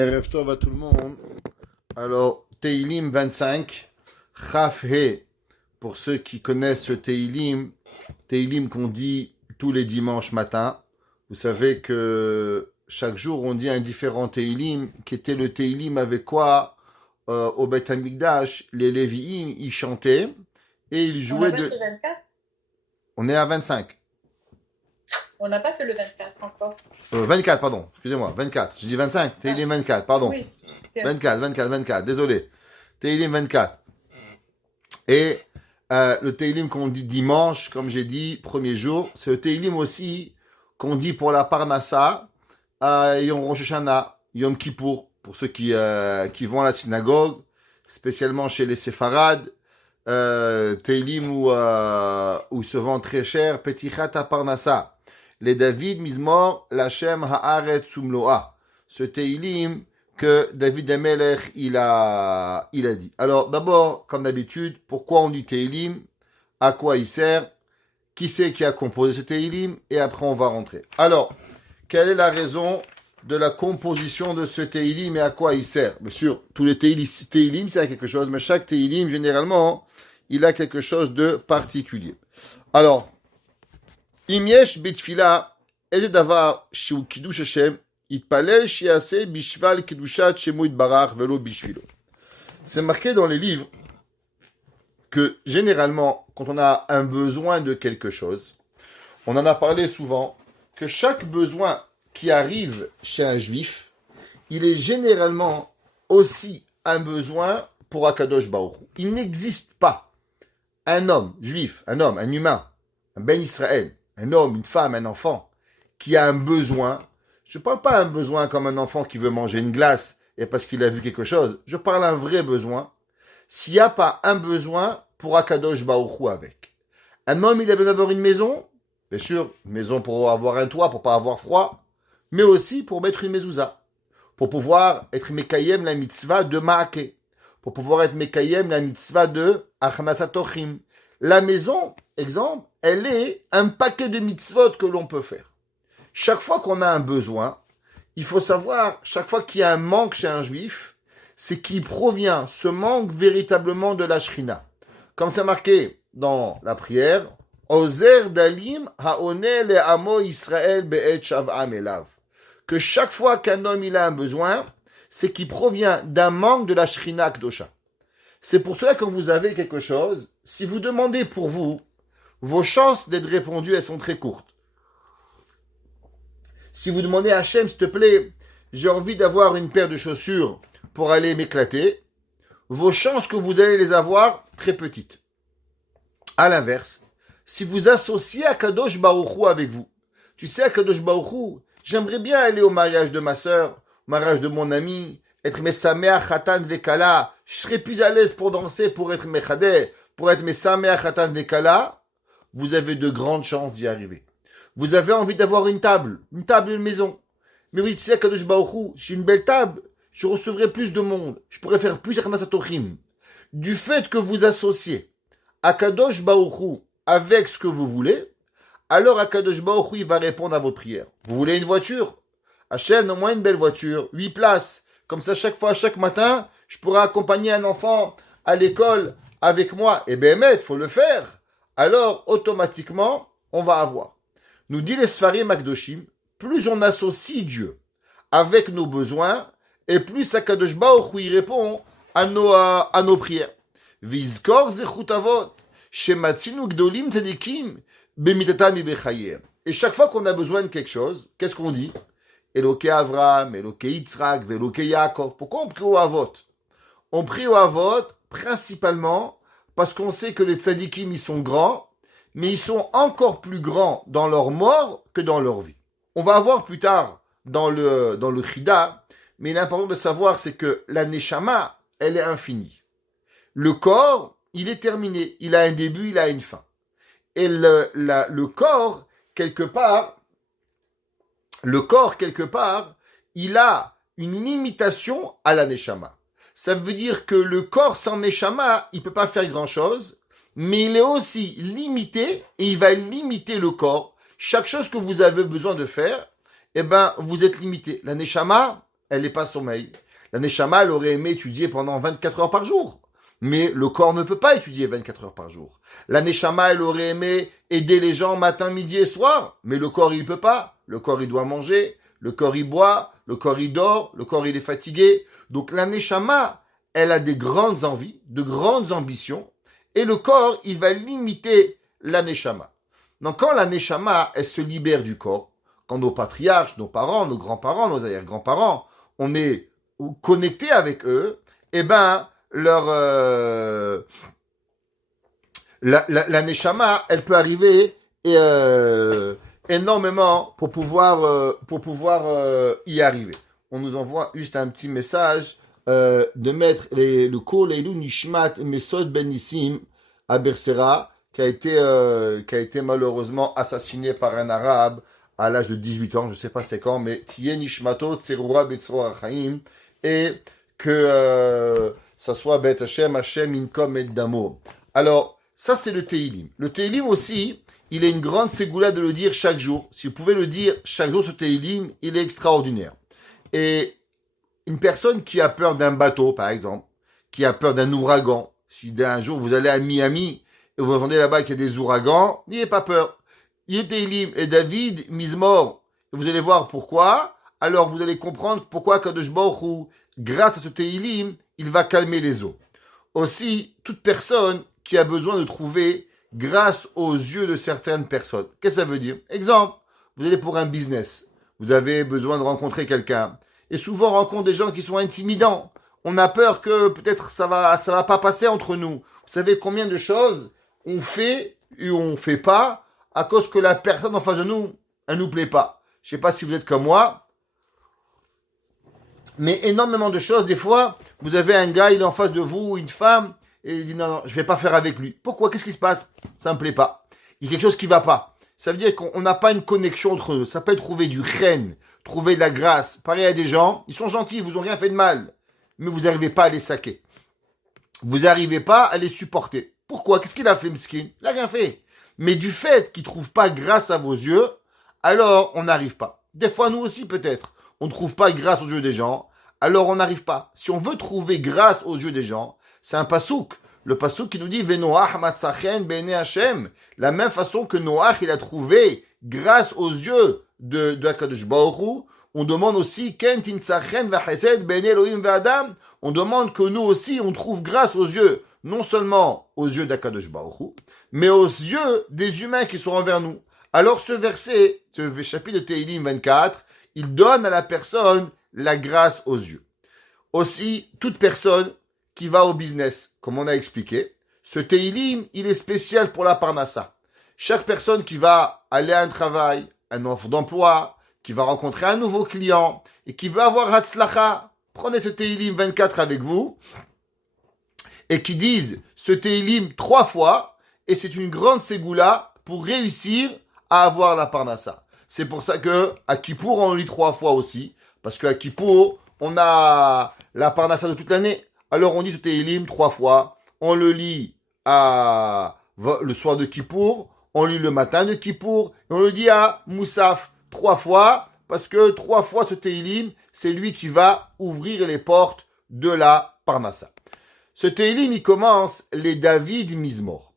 Erev Tov à tout le monde. Alors, Teilim 25, Chaf He, pour ceux qui connaissent ce Teilim, Teilim qu'on dit tous les dimanches matin. Vous savez que chaque jour on dit un différent Teilim, qui était le Teilim avec quoi au Beth Amikdash, les Lévi'im, ils chantaient et ils On n'a jouaient pas de... fait le 24. On est à 25. On n'a pas fait le 24 encore. 24, pardon, excusez-moi, 24. Je dis 25, Teilim 24, pardon. Oui. 24, désolé. Teilim 24. Et le Teilim qu'on dit dimanche, comme j'ai dit, premier jour, c'est le Teilim aussi qu'on dit pour la Parnassa, Yom Rosh Hashanah, Yom Kippour, pour ceux qui vont à la synagogue, spécialement chez les Séfarades, Teilim où se vend très cher, Petichat Parnassa, les David Mizmor, Lachem Haaret Sumloa. Ce Teilim que David Amelech il a dit. Alors d'abord, comme d'habitude, pourquoi on dit Teilim, à quoi il sert, qui c'est qui a composé ce Teilim, et après on va rentrer. Alors, quelle est la raison de la composition de ce Teilim et à quoi il sert? Bien sûr, tous les Teilim c'est quelque chose, mais chaque Teilim, généralement, il a quelque chose de particulier. Alors, Im yesh betfila, eze davar shu kiddush Hashem, itpalel shiase bishval kiddushat shemu itbarach velo bishvilo. C'est marqué dans les livres que généralement, quand on a un besoin de quelque chose, on en a parlé souvent, que chaque besoin qui arrive chez un juif, il est généralement aussi un besoin pour Akadosh Baruch Hu. Il n'existe pas un homme juif, un homme, un humain, un Ben Israël, un homme, une femme, un enfant, qui a un besoin. Je ne parle pas un besoin comme un enfant qui veut manger une glace et parce qu'il a vu quelque chose. Je parle un vrai besoin. S'il n'y a pas un besoin pour Akadosh Baruch Hu avec. Un homme, il a besoin d'avoir une maison. Bien sûr, une maison pour avoir un toit, pour pas avoir froid. Mais aussi pour mettre une mezouza. Pour pouvoir être Mekayem la mitzvah de Maake. Pour pouvoir être Mekayem la mitzvah de Achnasatochim. La maison, exemple, elle est un paquet de mitzvot que l'on peut faire. Chaque fois qu'on a un besoin, il faut savoir, chaque fois qu'il y a un manque chez un juif, c'est qu'il provient, ce manque véritablement de la Shrina. Comme c'est marqué dans la prière, Ozer dalim haone le amo Israël be'et shav'am elav. Que chaque fois qu'un homme il a un besoin, c'est qu'il provient d'un manque de la Shrina Kdosha. C'est pour cela que quand vous avez quelque chose, si vous demandez pour vous, vos chances d'être répondues, elles sont très courtes. Si vous demandez à Hachem, s'il te plaît, j'ai envie d'avoir une paire de chaussures pour aller m'éclater, vos chances que vous allez les avoir, très petites. À l'inverse, si vous associez Akadosh Baruch Hu avec vous, tu sais, Akadosh Baruch Hu, j'aimerais bien aller au mariage de ma sœur, au mariage de mon ami, être Mesameach Khatan Vekala, je serais plus à l'aise pour danser, pour être Mechadeh, pour être Mesameach Khatan Vekala, vous avez de grandes chances d'y arriver. Vous avez envie d'avoir une table, une maison. Mais oui, tu sais, Kadosh Baruch Hu, j'ai une belle table, je recevrai plus de monde, je pourrais faire plus Achnasatochim. Du fait que vous associez Akadosh Baruch Hu avec ce que vous voulez, alors Akadosh Baruch Hu, il va répondre à vos prières. Vous voulez une voiture? Hachem, donne-moi une belle voiture, 8 places. Comme ça, chaque matin, je pourrais accompagner un enfant à l'école avec moi. Et bien, il faut le faire. Alors, automatiquement, on va avoir. Nous dit les Sfarim Akdoshim, plus on associe Dieu avec nos besoins, et plus Akadosh Baruch Hu répond à nos prières. Vizkor zechut avot, shematzinu gdolim tzadikim, bemitatam ibechayem. Et chaque fois qu'on a besoin de quelque chose, qu'est-ce qu'on dit? Eloké Avraham, Eloké Yitzhak, Eloké Yaakov. Pourquoi on prie au Avot? On prie au Avot principalement parce qu'on sait que les tzadikim, ils sont grands, mais ils sont encore plus grands dans leur mort que dans leur vie. On va voir plus tard dans le Chida, mais l'important de savoir, c'est que la Neshama, elle est infinie. Le corps, il est terminé. Il a un début, il a une fin. Et le corps, quelque part, il a une limitation à la Neshama. Ça veut dire que le corps sans Neshama, il ne peut pas faire grand-chose, mais il est aussi limité, et il va limiter le corps. Chaque chose que vous avez besoin de faire, eh ben, vous êtes limité. La Neshama, elle n'est pas sommeil. La Neshama, elle aurait aimé étudier pendant 24 heures par jour. Mais le corps ne peut pas étudier 24 heures par jour. La Neshama, elle aurait aimé aider les gens matin, midi et soir. Mais le corps, il peut pas. Le corps, il doit manger. Le corps, il boit. Le corps, il dort. Le corps, il est fatigué. Donc la Neshama, elle a des grandes envies, de grandes ambitions. Et le corps, il va limiter la Neshama. Donc quand la Neshama, elle se libère du corps, quand nos patriarches, nos parents, nos grands-parents, nos arrière-grands-parents, on est connectés avec eux, eh ben, la Neshama, elle peut arriver énormément pour pouvoir y arriver. On nous envoie juste un petit message de mettre le Kol Leilou Nishmat Mesod Ben Nissim à Bersera, qui a été malheureusement assassiné par un arabe à l'âge de 18 ans, je ne sais pas c'est quand, mais Tiye Nishmato Tserura Betzor Achaim, et que ça soit Bet Hashem, Hashem Inkom et Damo. Alors, ça c'est le Teilim. Le Teilim aussi, il est une grande ségoula de le dire chaque jour. Si vous pouvez le dire chaque jour, ce Teilim, il est extraordinaire. Et une personne qui a peur d'un bateau, par exemple, qui a peur d'un ouragan, si d'un jour vous allez à Miami et vous entendez là-bas qu'il y a des ouragans, n'ayez pas peur. Yétélim et David, Mizmor. Vous allez voir pourquoi. Alors vous allez comprendre pourquoi Kadosh Baruch Hu, grâce à ce Teilim, il va calmer les eaux. Aussi, toute personne qui a besoin de trouver grâce aux yeux de certaines personnes. Qu'est-ce que ça veut dire? Exemple, vous allez pour un business. Vous avez besoin de rencontrer quelqu'un. Et souvent, on rencontre des gens qui sont intimidants. On a peur que peut-être ça va pas passer entre nous. Vous savez combien de choses on fait et on fait pas à cause que la personne en face de nous, elle nous plaît pas. Je sais pas si vous êtes comme moi, mais énormément de choses. Des fois, vous avez un gars, il est en face de vous, une femme, et il dit non, je vais pas faire avec lui. Pourquoi? Qu'est-ce qui se passe? Ça me plaît pas. Il y a quelque chose qui va pas. Ça veut dire qu'on n'a pas une connexion entre eux. Ça s'appelle trouver du chen, trouver de la grâce. Pareil à des gens, ils sont gentils, ils vous ont rien fait de mal, mais vous n'arrivez pas à les saquer. Vous n'arrivez pas à les supporter. Pourquoi? Qu'est-ce qu'il a fait, Mskin? Il n'a rien fait. Mais du fait qu'il ne trouve pas grâce à vos yeux, alors on n'arrive pas. Des fois, nous aussi, peut-être, on ne trouve pas grâce aux yeux des gens, alors on n'arrive pas. Si on veut trouver grâce aux yeux des gens, c'est un pasouk. Le pasouk qui nous dit Venoach matzachen bene Hashem. La même façon que Noach, il a trouvé grâce aux yeux de HaKadosh Baruch Hu, on demande aussi Ken timtzachen vachesed bene Elohim ve'adam. On demande que nous aussi, on trouve grâce aux yeux, non seulement aux yeux d'HaKadosh Baruch Hu, mais aux yeux des humains qui sont envers nous. Alors ce verset, ce chapitre de Teilim 24, il donne à la personne la grâce aux yeux. Aussi, toute personne qui va au business, comme on a expliqué, ce Teilim, il est spécial pour la Parnassa. Chaque personne qui va aller à un travail, un offre d'emploi, qui va rencontrer un nouveau client et qui veut avoir Hatzlacha, prenez ce Teilim 24 avec vous et qui disent ce Teilim 3 fois et c'est une grande ségoula pour réussir à avoir la Parnassa. C'est pour ça que à Kippour, on lit 3 fois aussi, parce qu'à Kippour, on a la Parnassa de toute l'année. Alors on dit ce Teilim 3 fois, on le lit le soir de Kippour, on lit le matin de Kippour, et on le dit à Moussaf 3 fois, parce que 3 fois ce Teilim, c'est lui qui va ouvrir les portes de la Parnassa. Ce Teilim, il commence les David Mizmor.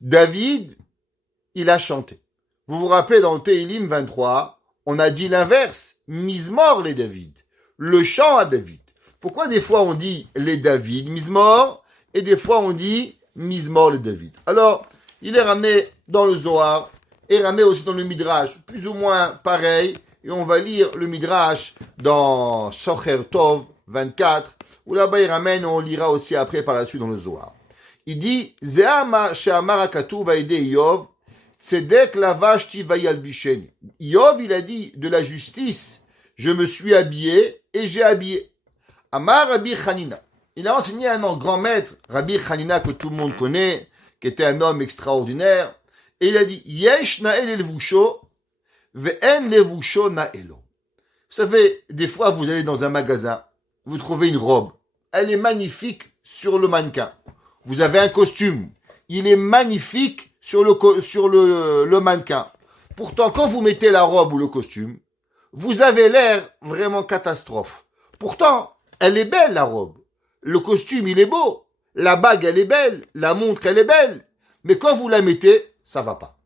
David, il a chanté. Vous vous rappelez, dans le Teilim 23, on a dit l'inverse, Mizmor les David, le chant à David. Pourquoi des fois on dit les David Mizmor et des fois on dit Mizmor les David? Alors, il est ramené dans le Zohar et ramené aussi dans le Midrash, plus ou moins pareil, et on va lire le Midrash dans Shocher Tov 24, où là-bas il ramène, on lira aussi après par la suite dans le Zohar. Il dit, Ze'ama she'amar hakatuv va'ide Yov, tzedek lavashti vayalbisheni. Yov, il a dit, de la justice, je me suis habillé et j'ai habillé. Amar Rabbi Hanina. Il a enseigné un grand maître, Rabbi Hanina, que tout le monde connaît, qui était un homme extraordinaire. Et il a dit, Yesh na'el elvusho, ve'en levusho na'elo. Vous savez, des fois, vous allez dans un magasin, vous trouvez une robe. Elle est magnifique sur le mannequin. Vous avez un costume. Il est magnifique sur le mannequin. Pourtant, quand vous mettez la robe ou le costume, vous avez l'air vraiment catastrophe. Pourtant, elle est belle, la robe. Le costume, il est beau. La bague, elle est belle. La montre, elle est belle. Mais quand vous la mettez, ça va pas.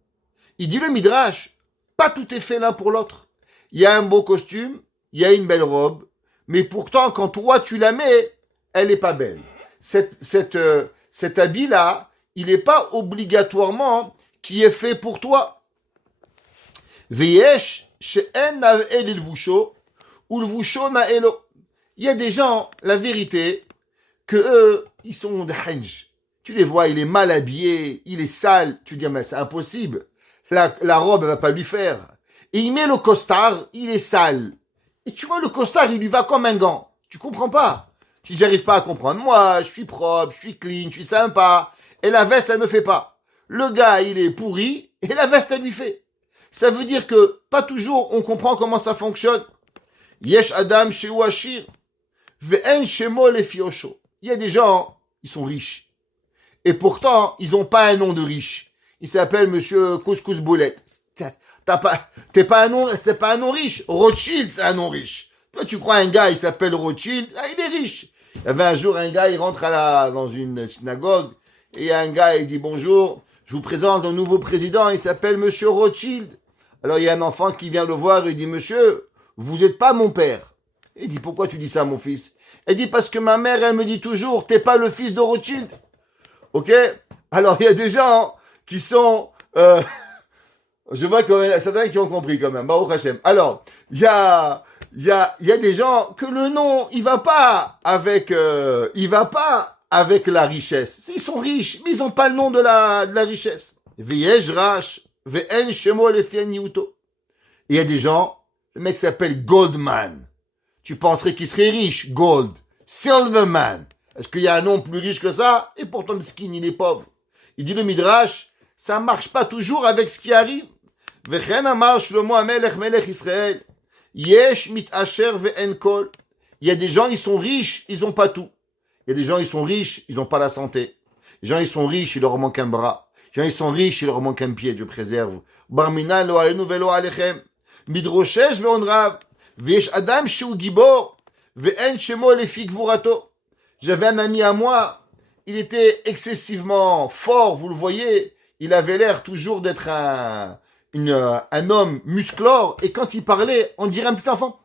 Il dit le Midrash, pas tout est fait l'un pour l'autre. Il y a un beau costume, il y a une belle robe, mais pourtant, quand toi, tu la mets, elle n'est pas belle. Cet habit-là, il n'est pas obligatoirement qui est fait pour toi. Veyesh she'en na'el ilvusho, ou lvusho na'elo. Il y a des gens, la vérité, que eux, ils sont de henj. Tu les vois, il est mal habillé, il est sale. Tu dis, mais c'est impossible. La robe, elle va pas lui faire. Et il met le costard, il est sale. Et tu vois, le costard, il lui va comme un gant. Tu comprends pas. Si j'arrive pas à comprendre, moi, je suis propre, je suis clean, je suis sympa. Et la veste, elle me fait pas. Le gars, il est pourri, et la veste, elle lui fait. Ça veut dire que, pas toujours, on comprend comment ça fonctionne. Yesh Adam Sheu Ashir, Ve'en Shemo Lefiosho. Il y a des gens, ils sont riches. Et pourtant, ils n'ont pas un nom de riche. Il s'appelle Monsieur Couscous Boulette. C'est pas un nom riche. Rothschild, c'est un nom riche. Toi, tu crois un gars, il s'appelle Rothschild, il est riche. Il y avait un jour un gars, il rentre dans une synagogue, et il y a un gars, il dit bonjour, je vous présente un nouveau président, il s'appelle Monsieur Rothschild. Alors il y a un enfant qui vient le voir, il dit monsieur, vous n'êtes pas mon père. Il dit pourquoi tu dis ça mon fils? Il dit parce que ma mère, elle me dit toujours, t'es pas le fils de Rothschild. Ok? Alors il y a des gens qui sont... je vois qu'il y a certains qui ont compris quand même. Baruch Hashem. Alors, il y a des gens que le nom, il va pas avec la richesse. Ils sont riches, mais ils n'ont pas le nom de la richesse. V'yesh rash, ve'en shemo lefien yuto. Il y a des gens, le mec s'appelle Goldman. Tu penserais qu'il serait riche, Gold. Silverman. Est-ce qu'il y a un nom plus riche que ça? Et pourtant, le skin, il est pauvre. Il dit le Midrash, ça marche pas toujours avec ce qui arrive. Vechen amar Shlomo Amelech Melech Israël. Yesh mitasher ve'en kol. Il y a des gens, ils sont riches, ils ont pas tout. Il y a des gens, ils sont riches, ils ont pas la santé. Les gens, ils sont riches, il leur manque un bras. Les gens, ils sont riches, il leur manque un pied, Dieu préserve. Barmina lo alenu velo alechem. Midroshesh ve'onrav. Ve'esh adam sheu gibor. Ve'en shemo lefi gvurato. J'avais un ami à moi, il était excessivement fort, vous le voyez. Il avait l'air toujours d'être un homme musclore, et quand il parlait, on dirait un petit enfant.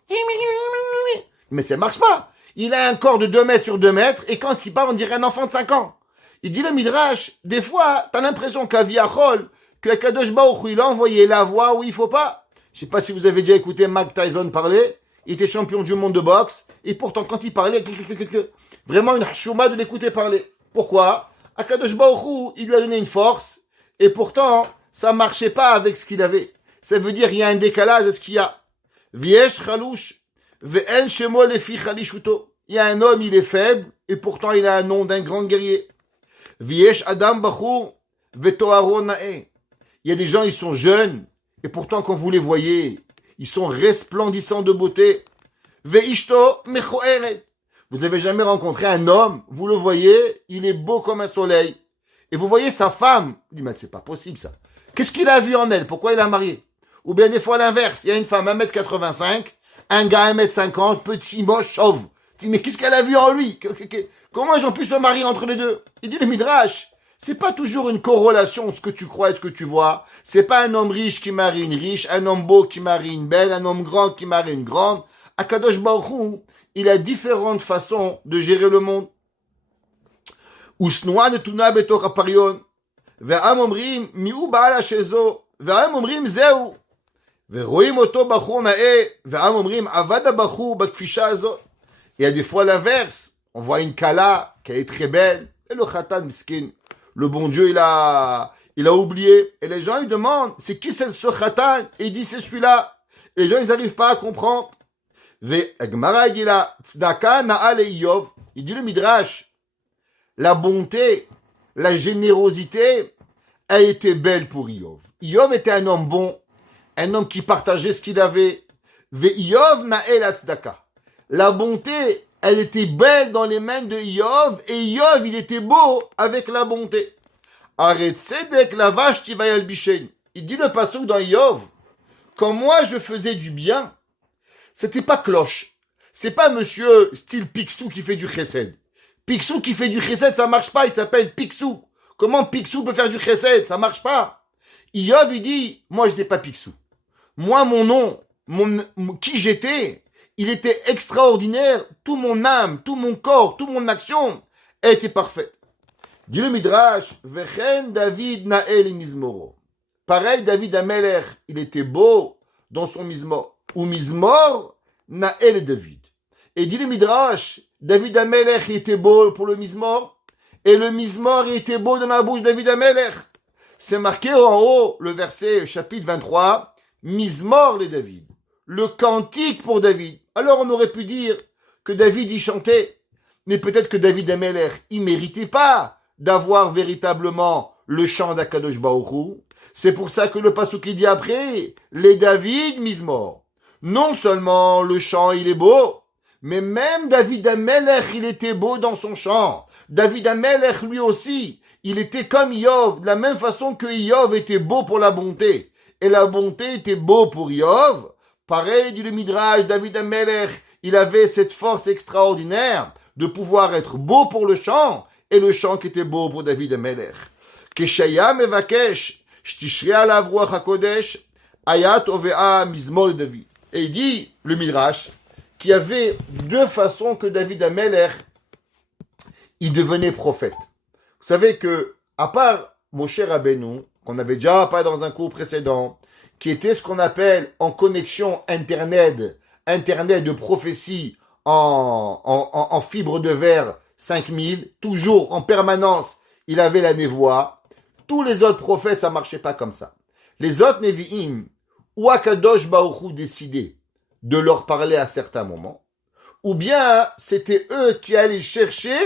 Mais ça marche pas. Il a un corps de 2 mètres sur 2 mètres, et quand il parle, on dirait un enfant de 5 ans. Il dit le Midrash, des fois, t'as l'impression qu'Aviachol, que Kadosh Baruch Hu, il a envoyé la voix où il faut pas. Je sais pas si vous avez déjà écouté Mike Tyson parler. Il était champion du monde de boxe, et pourtant, quand il parlait, vraiment une chouma de l'écouter parler. Pourquoi? Akadosh Baruch Hu, il lui a donné une force, et pourtant, ça marchait pas avec ce qu'il avait. Ça veut dire, il y a un décalage à ce qu'il y a. Viesh chalouche, ve'en shemo lefi chalishuto. Il y a un homme, il est faible, et pourtant il a un nom d'un grand guerrier. Viesh adam bachur, ve'toharo na'e. Il y a des gens, ils sont jeunes, et pourtant quand vous les voyez, ils sont resplendissants de beauté. Ve'ishto mechoeret. Vous n'avez jamais rencontré un homme, vous le voyez, il est beau comme un soleil. Et vous voyez sa femme, il dit, mais c'est pas possible ça. Qu'est-ce qu'il a vu en elle? Pourquoi il a marié? Ou bien des fois l'inverse, il y a une femme 1m85, un gars 1m50, petit, moche, chauve. Il dit, mais qu'est-ce qu'elle a vu en lui? Comment ils ont pu se marier entre les deux? Il dit le Midrash, c'est pas toujours une corrélation de ce que tu crois et ce que tu vois. C'est pas un homme riche qui marie une riche, un homme beau qui marie une belle, un homme grand qui marie une grande. Akadosh Baruch Hu, il a différentes façons de gérer le monde. Usnoa de tuna betor aparion. Ve'am omrim mi'u ba'al hashezo. Ve'am omrim zeu. Ve'roim oto bachur na'e. Ve'am omrim avad bachur bakfisha azot. Il y a des fois l'inverse. On voit une kala qui est très belle. Et le khatan miskin. Le bon Dieu, il a oublié. Et les gens, ils demandent, c'est qui c'est ce khatan? Et il dit, c'est celui-là. Et les gens, ils n'arrivent pas à comprendre. Gemara, il dit là, tzedaka na'al Iyov. Il dit le Midrash, la bonté, la générosité, a été belle pour Iyov. Iyov était un homme bon, un homme qui partageait ce qu'il avait. Iyov na'el tzedaka. La bonté, elle était belle dans les mains de Iyov, et Iyov, il était beau avec la bonté. Arrête tzedek la vache qui va yalbishen. Il dit le pasuk dans Iyov, quand moi je faisais du bien, c'était pas cloche. C'est pas monsieur style Picsou qui fait du chesed. Picsou qui fait du chesed, ça marche pas, il s'appelle Picsou. Comment Picsou peut faire du chesed? Ça marche pas. Iyov, il dit, moi je n'étais pas Picsou. Moi, mon nom, qui j'étais, il était extraordinaire. Tout mon âme, tout mon corps, toute mon action était parfaite. Dit le Midrash, Vechen David Nael Mizmoro. Pareil, David Amelech, il était beau dans son Mizmor. Ou Mizmor, Nael David. Et dit le Midrash, David Amelech, il était beau pour le Mizmor. Et le Mizmor, il était beau dans la bouche de David Amelech. C'est marqué en haut, le verset, chapitre 23, Mizmor les David. Le cantique pour David. Alors on aurait pu dire que David y chantait. Mais peut-être que David Amelech, il méritait pas d'avoir véritablement le chant d'Akadosh Baruch Hu. C'est pour ça que le pasuk qui dit après, les David Mizmor. Non seulement le chant il est beau, mais même David Amelech il était beau dans son chant. David Amelech lui aussi, il était comme Iyov, de la même façon que Iyov était beau pour la bonté. Et la bonté était beau pour Iyov. Pareil du Midrash, David Amelech, il avait cette force extraordinaire de pouvoir être beau pour le chant, et le chant qui était beau pour David Amelech. Keshaya mevakesh, shtishri alav ruach hakodesh, ayat ovea mizmor David. Et il dit, le Midrash, qu'il y avait deux façons que David Amelech, il devenait prophète. Vous savez que, à part Moshe Rabbeinu, qu'on avait déjà parlé dans un cours précédent, qui était ce qu'on appelle en connexion Internet de prophétie en fibre de verre 5000, toujours en permanence, il avait la névoie. Tous les autres prophètes, ça marchait pas comme ça. Les autres Nevi'im, ou Akadosh Baruch Hu décidait de leur parler à certains moments, ou bien c'était eux qui allaient chercher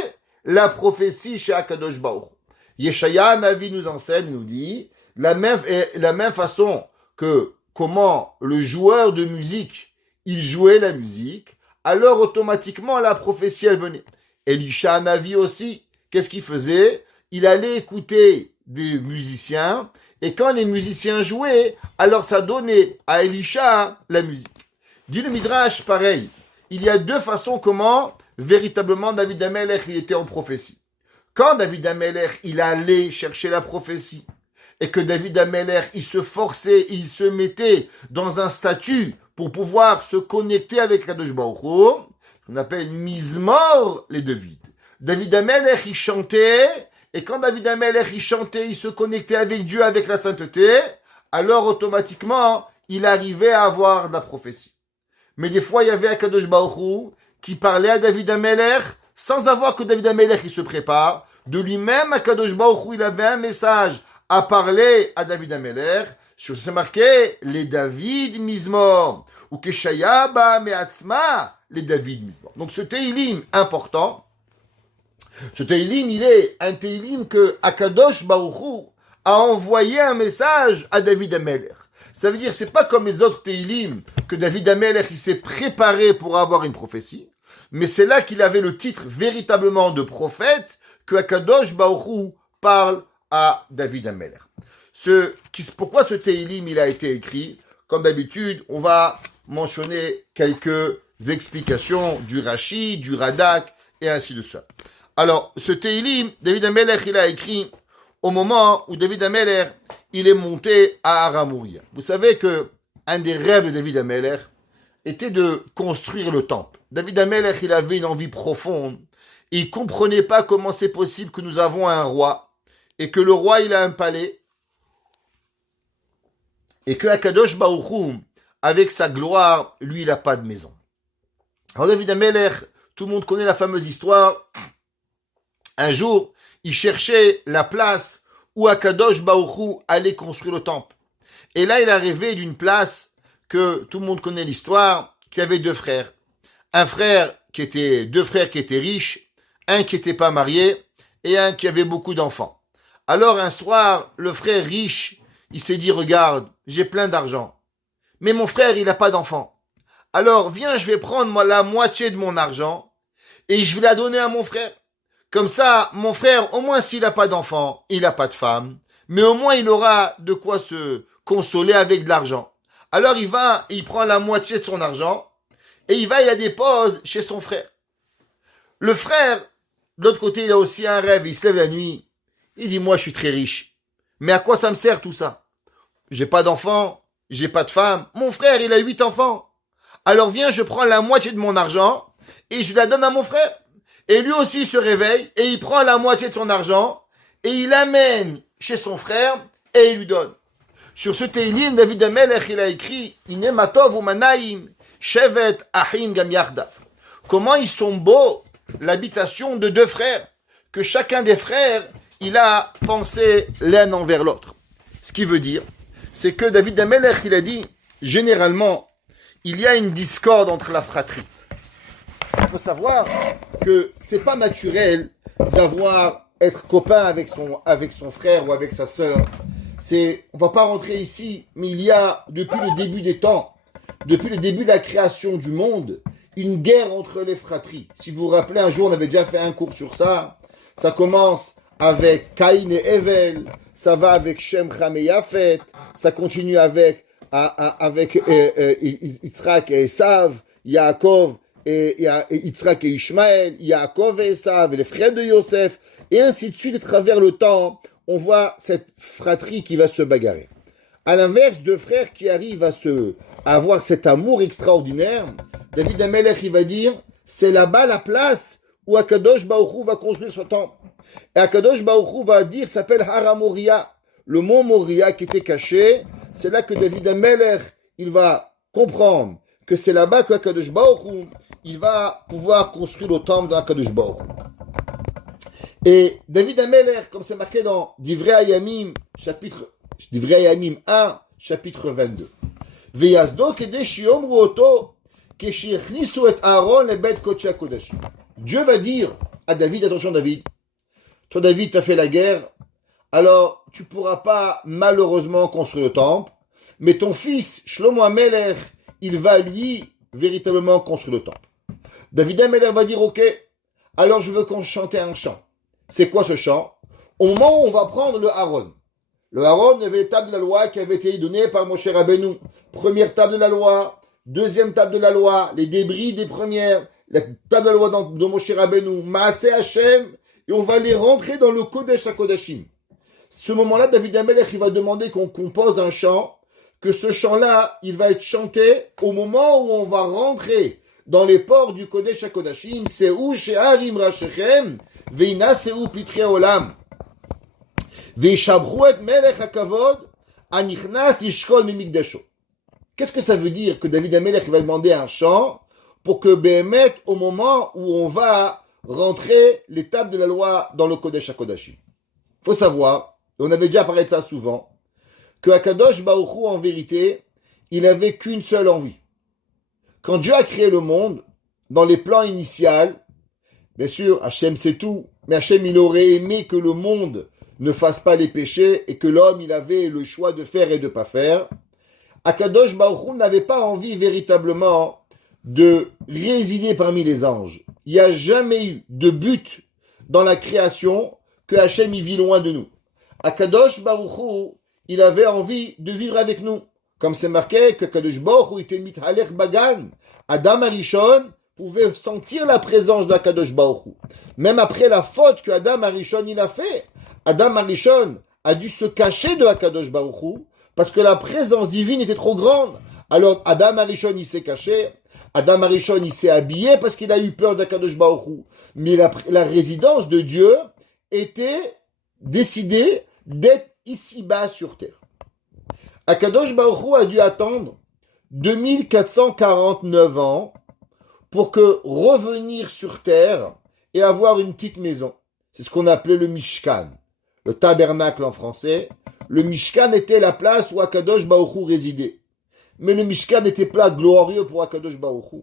la prophétie chez Akadosh Baruch Hu. Yeshaya Navi nous enseigne, nous dit, la même façon que comment le joueur de musique, il jouait la musique, alors automatiquement la prophétie elle venait. Elisha Navi aussi, qu'est-ce qu'il faisait? Il allait écouter des musiciens, et quand les musiciens jouaient, alors ça donnait à Elisha la musique. Dit le Midrash, pareil, il y a deux façons comment véritablement David Amelech il était en prophétie. Quand David Amelech il allait chercher la prophétie, et que David Amelech il se forçait, il se mettait dans un statut pour pouvoir se connecter avec Kadosh Baruch Hu, on appelle Mizmor les David. David Amelech il chantait, et quand David Amelech il chantait, il se connectait avec Dieu, avec la sainteté, alors automatiquement il arrivait à avoir de la prophétie. Mais des fois il y avait un Kadosh Baruch Hu qui parlait à David Amelech sans avoir que David Amelech il se prépare. De lui-même, Akadosh Baruch Hu, il avait un message à parler à David Amelech. C'est marqué les David Mizmor ou Keshaya ba me'atzma les David Mizmor. Donc ce Teilim important, ce Teilim il est un Teilim que Akadosh Baruch Hu a envoyé un message à David Amelech. Ça veut dire c'est pas comme les autres Teilim que David Amelech il s'est préparé pour avoir une prophétie, mais c'est là qu'il avait le titre véritablement de prophète que Akadosh Baruch Hu parle à David Amelech. Pourquoi ce Teilim il a été écrit? Comme d'habitude, on va mentionner quelques explications du Rashi, du Radak et ainsi de suite. Alors, ce Teilim, David Amelech il a écrit au moment où David Amelech il est monté à Aramouria. Vous savez que un des rêves de David Amelech était de construire le temple. David Amelech il avait une envie profonde. Il comprenait pas comment c'est possible que nous avons un roi et que le roi il a un palais et que Akadosh Baruch Hu, avec sa gloire, lui il a pas de maison. Alors David Amelech, tout le monde connaît la fameuse histoire. Un jour, il cherchait la place où Akadosh Baruch Hu allait construire le temple. Et là, il a rêvé d'une place que tout le monde connaît l'histoire, qui avait deux frères. Deux frères qui étaient riches, un qui n'était pas marié et un qui avait beaucoup d'enfants. Alors un soir, le frère riche, il s'est dit, regarde, j'ai plein d'argent, mais mon frère, il n'a pas d'enfants. Alors viens, je vais prendre moi la moitié de mon argent et je vais la donner à mon frère. Comme ça, mon frère, au moins s'il n'a pas d'enfants, il n'a pas de femme, mais au moins il aura de quoi se consoler avec de l'argent. Alors il va, il prend la moitié de son argent et il la dépose chez son frère. Le frère, de l'autre côté, il a aussi un rêve, il se lève la nuit, il dit, moi je suis très riche, mais à quoi ça me sert tout ça? J'ai pas d'enfants, j'ai pas de femme, mon frère il a 8 enfants. Alors viens, je prends la moitié de mon argent et je la donne à mon frère. Et lui aussi il se réveille et il prend la moitié de son argent et il l'amène chez son frère et il lui donne. Sur ce Teilim, David Amelech il a écrit Ine matov umanaim shevet ahim gam yachdav. Comment ils sont beaux l'habitation de deux frères, que chacun des frères il a pensé l'un envers l'autre. Ce qui veut dire, c'est que David Amelech il a dit généralement il y a une discorde entre la fratrie. Il faut savoir que c'est pas naturel être copain avec son frère ou avec sa sœur. On va pas rentrer ici, mais il y a, depuis le début des temps, depuis le début de la création du monde, une guerre entre les fratries. Si vous vous rappelez, un jour, on avait déjà fait un cours sur ça. Ça commence avec Caïn et Evel, ça va avec Shem, Ham et Yafet, ça continue avec Yitzhak et Esav, Yaakov et Yitzhak et Ishmaël, Yaakov et Esav, et les frères de Yosef, et ainsi de suite. À travers le temps, on voit cette fratrie qui va se bagarrer. À l'inverse, deux frères qui arrivent à avoir cet amour extraordinaire, David Amelech, il va dire, c'est là-bas la place où Akadosh Baruch Hu va construire son temple. Et Akadosh Baruch Hu va dire, s'appelle Hara Moria, le mont Moria qui était caché. C'est là que David Amelech, il va comprendre que c'est là-bas que Akadosh Baruch Hu, il va pouvoir construire le temple d'Akadosh Baruch Hu. Et David Amelech, comme c'est marqué dans Divrei Hayamim, Divrei Hayamim 1, chapitre 22. Veyazdo kedei shiomru oto keshichnisu et Aaron lebet kodesh hakodashim. Dieu va dire à David, attention David, toi David, tu as fait la guerre, alors tu ne pourras pas malheureusement construire le temple, mais ton fils Shlomo Amelech, il va lui véritablement construire le temple. David Amelech va dire, ok, alors je veux qu'on chante un chant. C'est quoi ce chant? Au moment où on va prendre le Aaron. Le Aaron, il y avait les tables de la loi qui avaient été données par Moshe Rabbeinu. Première table de la loi, deuxième table de la loi, les débris des premières, la table de la loi de Moshe Rabbeinu, Maaseh Hashem, et on va les rentrer dans le Kodesh HaKodashim. Ce moment-là, David Amelech, il va demander qu'on compose un chant, que ce chant-là, il va être chanté au moment où on va rentrer dans les ports du Kodesh HaKodashim, c'est où chez Harim Rashechem, Veina c'est où Pitre Olam. Veishabru et Melech HaKavod, Anichnas Tishkol Mimikdasho. Qu'est-ce que ça veut dire que David Amelech va demander un chant pour que Béhémet, au moment où on va rentrer l'étape de la loi dans le Kodesh HaKodashim? Il faut savoir, et on avait déjà parlé de ça souvent, que Akadosh Baruch Hu, en vérité, il n'avait qu'une seule envie. Quand Dieu a créé le monde, dans les plans initiaux, bien sûr, Hachem sait tout, mais Hachem, il aurait aimé que le monde ne fasse pas les péchés et que l'homme, il avait le choix de faire et de ne pas faire. Akadosh Baruch Hu n'avait pas envie véritablement de résider parmi les anges. Il n'y a jamais eu de but dans la création que Hachem y vit loin de nous. Akadosh Baruch Hu, il avait envie de vivre avec nous. Comme c'est marqué que Akadosh Baruch Hu était mithalech bagan. Adam Arishon pouvait sentir la présence d'Akadosh Baruch Hu. Même après la faute que Adam Arishon il a fait, Adam Arishon a dû se cacher de Akadosh Baruch Hu parce que la présence divine était trop grande. Alors Adam Arishon il s'est caché, Adam Arishon il s'est habillé parce qu'il a eu peur d'Akadosh Baruch Hu. Mais la résidence de Dieu était décidée d'être ici-bas sur terre. Akadosh Baruch Hu a dû attendre 2449 ans pour que revenir sur terre et avoir une petite maison. C'est ce qu'on appelait le Mishkan, le tabernacle en français. Le Mishkan était la place où Akadosh Baruch Hu résidait. Mais le Mishkan n'était pas glorieux pour Akadosh Baruch Hu.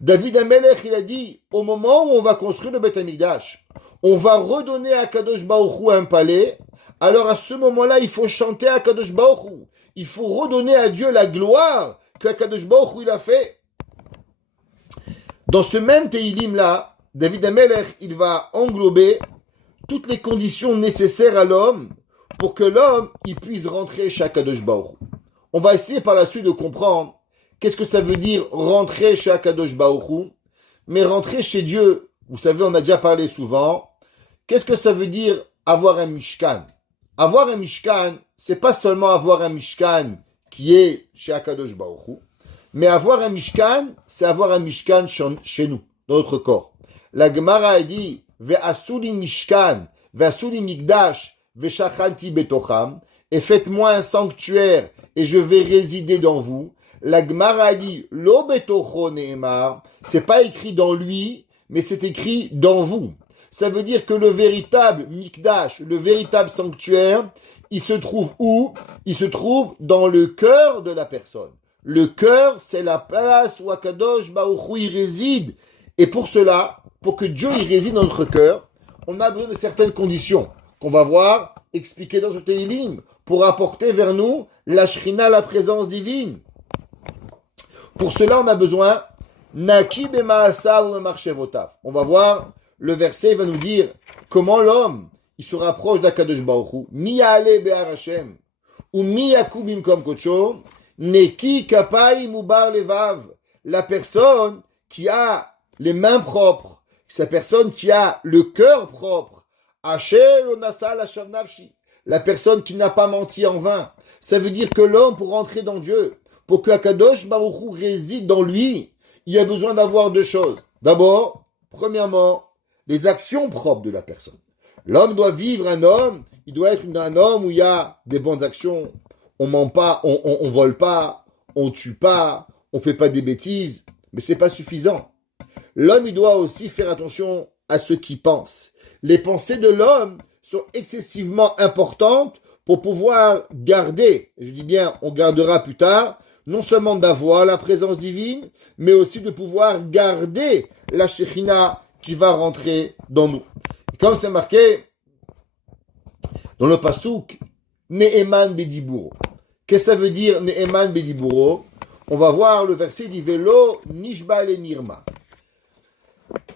David Amelech, il a dit, au moment où on va construire le Beth Amikdash, on va redonner à Akadosh Baruch Hu un palais. Alors à ce moment-là, il faut chanter à Akadosh Baruch Hu. Il faut redonner à Dieu la gloire qu'Akadosh Baruch Hu il a fait. Dans ce même Teilim-là, David Amelech, il va englober toutes les conditions nécessaires à l'homme pour que l'homme il puisse rentrer chez Akadosh Baruch Hu. On va essayer par la suite de comprendre Qu'est-ce que ça veut dire rentrer chez Akadosh Baruch Hu? Mais rentrer chez Dieu, vous savez, on a déjà parlé souvent. Qu'est-ce que ça veut dire avoir un Mishkan? Avoir un Mishkan, c'est pas seulement avoir un Mishkan qui est chez Akadosh Baruch Hu, mais avoir un Mishkan, c'est avoir un Mishkan chez nous, dans notre corps. La Gemara a dit, Ve'asuli Mishkan, Ve'asuli Mikdash, Ve'shachanti Betocham, et faites-moi un sanctuaire, et je vais résider dans vous. La Gemara a dit, Lo Betocho Ne'emar, c'est pas écrit dans lui, mais c'est écrit dans vous. Ça veut dire que le véritable Mikdash, le véritable sanctuaire, il se trouve où? Il se trouve dans le cœur de la personne. Le cœur, c'est la place où Akadosh Baruch Hu y réside. Et pour cela, pour que Dieu y réside dans notre cœur, on a besoin de certaines conditions qu'on va voir expliquées dans ce Teilim pour apporter vers nous la Shrina, la présence divine. Pour cela, on a besoin Naki b'maasa ou b'marchevotav. On va voir, le verset va nous dire comment l'homme il se rapproche d'Akadosh Baruch Hu. Mi ya'ale be'ar Hashem ou mi yakum bimkom kodsho neki kapayim ubar levav. La personne qui a les mains propres, c'est la personne qui a le cœur propre. Asher lo nasa lashav nafshi. La personne qui n'a pas menti en vain. Ça veut dire que l'homme, pour entrer dans Dieu, pour que Akadosh Baruch Hu réside dans lui, il a besoin d'avoir deux choses. D'abord, premièrement, les actions propres de la personne. L'homme doit vivre un homme, il doit être un homme où il y a des bonnes actions. On ment pas, on vole pas, on tue pas, on fait pas des bêtises, mais c'est pas suffisant. L'homme, il doit aussi faire attention à ce qu'il pense. Les pensées de l'homme sont excessivement importantes pour pouvoir garder, je dis bien, on gardera plus tard, non seulement d'avoir la présence divine, mais aussi de pouvoir garder la Shekhinah qui va rentrer dans nous. Et comme c'est marqué dans le Pasuk, Ne'eman Bediburo. Qu'est-ce que ça veut dire Ne'eman Bediburo? On va voir le verset dit Velo Nishba le Mirma.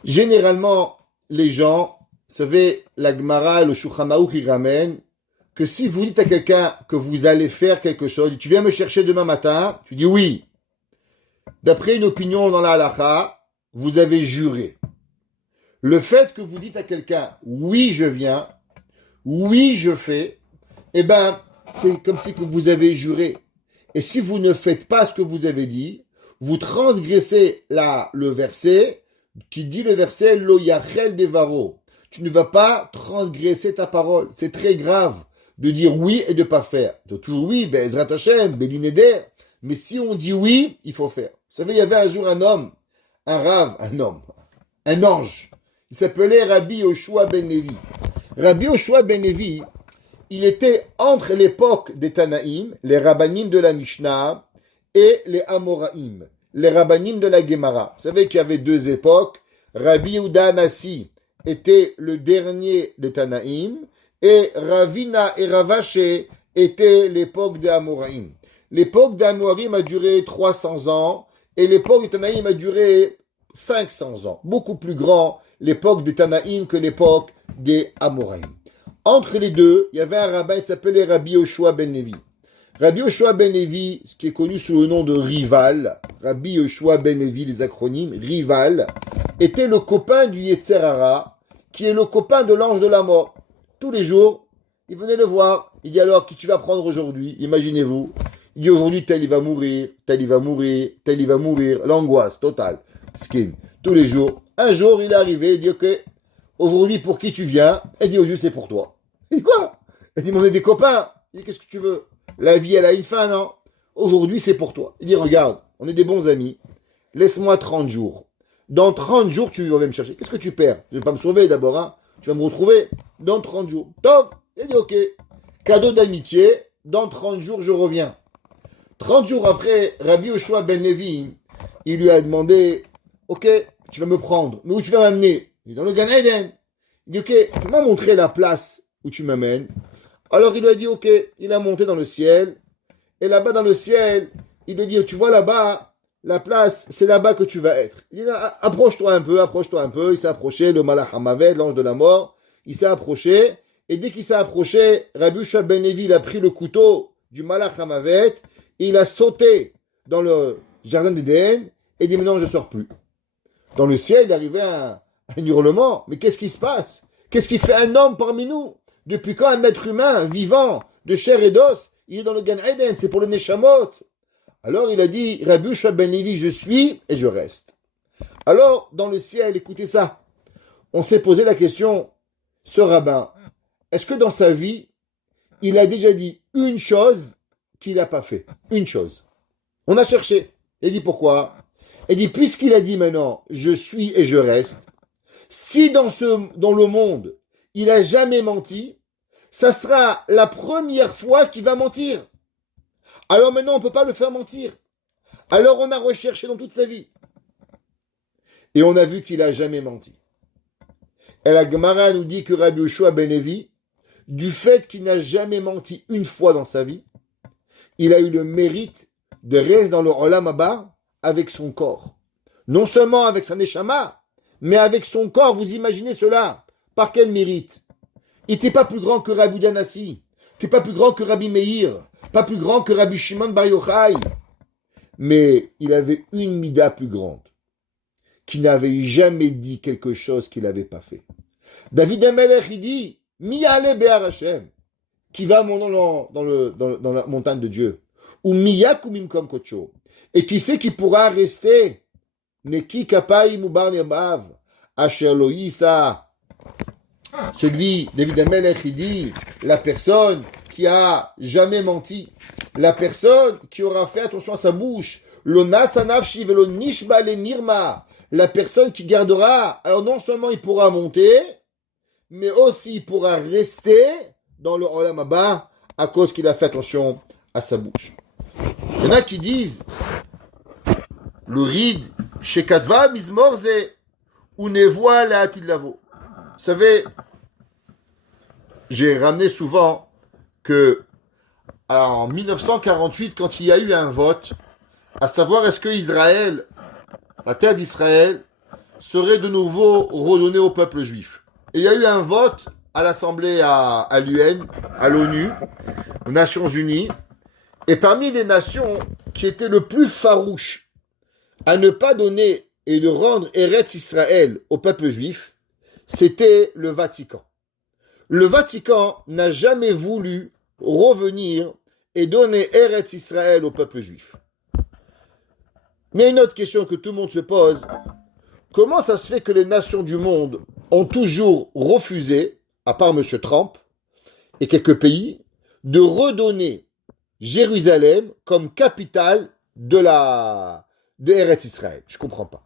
Généralement, les gens, vous savez, la Gemara, le Shulchan Aruch, il ramène que si vous dites à quelqu'un que vous allez faire quelque chose, tu viens me chercher demain matin, tu dis oui. D'après une opinion dans la halakha, vous avez juré. Le fait que vous dites à quelqu'un oui je viens, oui je fais, eh ben c'est comme si que vous avez juré. Et si vous ne faites pas ce que vous avez dit, vous transgressez le verset qui dit le verset Lo yachel devaro. Tu ne vas pas transgresser ta parole. C'est très grave de dire oui et de ne pas faire. De toujours oui, Ezrat Hashem, Belineder. Mais si on dit oui, il faut faire. Vous savez, il y avait un jour un homme, un ange. Il s'appelait Rabbi Yoshua ben Levi. Rabbi Yoshua ben Levi, il était entre l'époque des Tanaïm, les Rabbanim de la Mishnah, et les Amoraïm, les Rabbanim de la Gemara. Vous savez qu'il y avait deux époques. Rabbi Yehuda Anassi était le dernier des Tanaïm, et Ravina et Ravaché étaient l'époque des Amoraïm. L'époque des Amoraïm a duré 300 ans, et l'époque des Tanaïm a duré 500 ans. Beaucoup plus grand l'époque des Tanaïm que l'époque des Amoraïm. Entre les deux, il y avait un rabbin qui s'appelait Rabbi Yoshua ben Levi. Rabbi Yoshua ben Levi, qui est connu sous le nom de Rival, Rabbi Yoshua ben Levi, les acronymes, Rival, était le copain du Yetzer Hara, qui est le copain de l'ange de la mort. Tous les jours, il venait le voir. Il dit alors, qui tu vas prendre aujourd'hui? Imaginez-vous. Il dit aujourd'hui, tel il va mourir, tel il va mourir, tel il va mourir. L'angoisse totale. Skin. Tous les jours. Un jour, il est arrivé, il dit ok, aujourd'hui, pour qui tu viens? Il dit aujourd'hui, c'est pour toi. Il dit quoi? Il dit, mais on est des copains. Il dit, qu'est-ce que tu veux? La vie, elle a une fin, non? Aujourd'hui, c'est pour toi. Il dit, regarde, on est des bons amis. Laisse-moi 30 jours. Dans 30 jours, tu vas me chercher. Qu'est-ce que tu perds? Je ne vais pas me sauver d'abord, hein. Tu vas me retrouver dans 30 jours. Tov. Il dit, ok. Cadeau d'amitié. Dans 30 jours, je reviens. 30 jours après, Rabbi Yoshua ben Levi, il lui a demandé, ok, tu vas me prendre. Mais où tu vas m'amener? Il dit, dans le Gan Eden. Il dit, ok, tu m'as montré la place où tu m'amènes. Alors il lui a dit, ok, il a monté dans le ciel. Et là-bas dans le ciel, il lui a dit, tu vois là-bas, la place, c'est là-bas que tu vas être. Il dit, approche-toi un peu. Il s'est approché, le Malach Hamavet, l'ange de la mort. Il s'est approché. Et dès qu'il s'est approché, Rabbi Yoshua ben Levi, il a pris le couteau du Malach Hamavet. Et il a sauté dans le jardin d'Éden, et dit maintenant je ne sors plus. Dans le ciel, il arrivait un hurlement. Mais qu'est-ce qui se passe? Qu'est-ce qui fait un homme parmi nous? Depuis quand un être humain vivant, de chair et d'os, il est dans le Gan Eden? C'est pour le Neshamot. Alors il a dit, Rabbi Yoshua ben Levi, je suis et je reste. Alors, dans le ciel, écoutez ça. On s'est posé la question, ce rabbin, est-ce que dans sa vie, il a déjà dit une chose qu'il n'a pas fait? Une chose. On a cherché. Il dit pourquoi? Il dit, puisqu'il a dit maintenant, je suis et je reste, si dans le monde, il n'a jamais menti, ça sera la première fois qu'il va mentir. Alors maintenant, on ne peut pas le faire mentir. Alors on a recherché dans toute sa vie. Et on a vu qu'il n'a jamais menti. Et la Gemara nous dit que Rabbi Yoshua ben Levi, du fait qu'il n'a jamais menti une fois dans sa vie, il a eu le mérite de rester dans le Olam Haba avec son corps. Non seulement avec sa Neshama, mais avec son corps. Vous imaginez cela? Par quel mérite? Il n'était pas plus grand que Rabbi Danassi. Il n'était pas plus grand que Rabbi Meir. Pas plus grand que Rabbi Shimon Bar Yochai. Mais il avait une mida plus grande, qui n'avait jamais dit quelque chose qu'il n'avait pas fait. David Amelech, il dit, Miyale Be'ar Hashem, qui va dans la montagne de Dieu, ou Miyakumim Kom Kocho, et qui sait qu'il pourra rester, Neki Kapai Mubar Nebav, Asher Lo Yisa. Celui, David Amelech, il dit, la personne qui a jamais menti, la personne qui aura fait attention à sa bouche, Lona Sanavshi Velo Nishba Le Mirma, la personne qui gardera, alors non seulement il pourra monter, mais aussi il pourra rester dans le Olam Haba à cause qu'il a fait attention à sa bouche. Il y en a qui disent, le rid, Shekatva Mizmorze, ou Nevoa la Atilavo. Vous savez, j'ai ramené souvent que en 1948, quand il y a eu un vote, à savoir est-ce que Israël, la terre d'Israël, serait de nouveau redonnée au peuple juif. Et il y a eu un vote à l'Assemblée, à l'UN, à l'ONU, aux Nations Unies, et parmi les nations qui étaient le plus farouches à ne pas donner et de rendre Eretz Israël au peuple juif, c'était le Vatican. Le Vatican n'a jamais voulu revenir et donner Eretz Israël au peuple juif. Mais il y a une autre question que tout le monde se pose. Comment ça se fait que les nations du monde ont toujours refusé, à part M. Trump et quelques pays, de redonner Jérusalem comme capitale de Eretz Israël? Je ne comprends pas.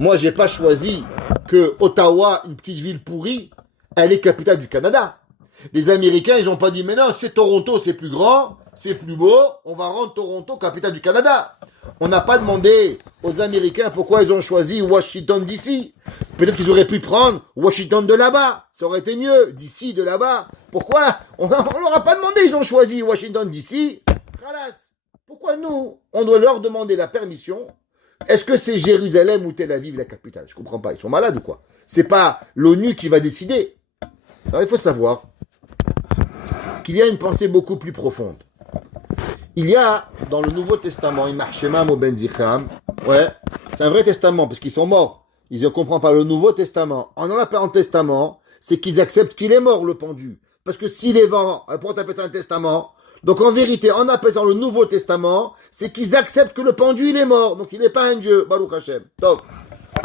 Moi, je n'ai pas choisi que Ottawa, une petite ville pourrie, elle est capitale du Canada. Les Américains, ils n'ont pas dit, mais non, tu sais, Toronto, c'est plus grand, c'est plus beau, on va rendre Toronto capitale du Canada. On n'a pas demandé aux Américains pourquoi ils ont choisi Washington DC. Peut-être qu'ils auraient pu prendre Washington de là-bas. Ça aurait été mieux, d'ici, de là-bas. Pourquoi? On ne leur a pas demandé, ils ont choisi Washington DC. Khalas. Pourquoi nous, on doit leur demander la permission? Est-ce que c'est Jérusalem ou Tel Aviv la capitale? Je ne comprends pas. Ils sont malades ou quoi? C'est pas l'ONU qui va décider. Alors il faut savoir qu'il y a une pensée beaucoup plus profonde. Il y a dans le Nouveau Testament, Imar Shemam ou Ben Zicham, ouais, c'est un vrai testament parce qu'ils sont morts. Ils ne comprennent pas le Nouveau Testament. En appelant un testament, c'est qu'ils acceptent qu'il est mort, le pendu. Parce que s'il est vivant, pourquoi t'appelles ça un testament? Donc en vérité, en appelant le Nouveau Testament, c'est qu'ils acceptent que le pendu, il est mort. Donc il n'est pas un dieu, Baruch Hashem. Donc,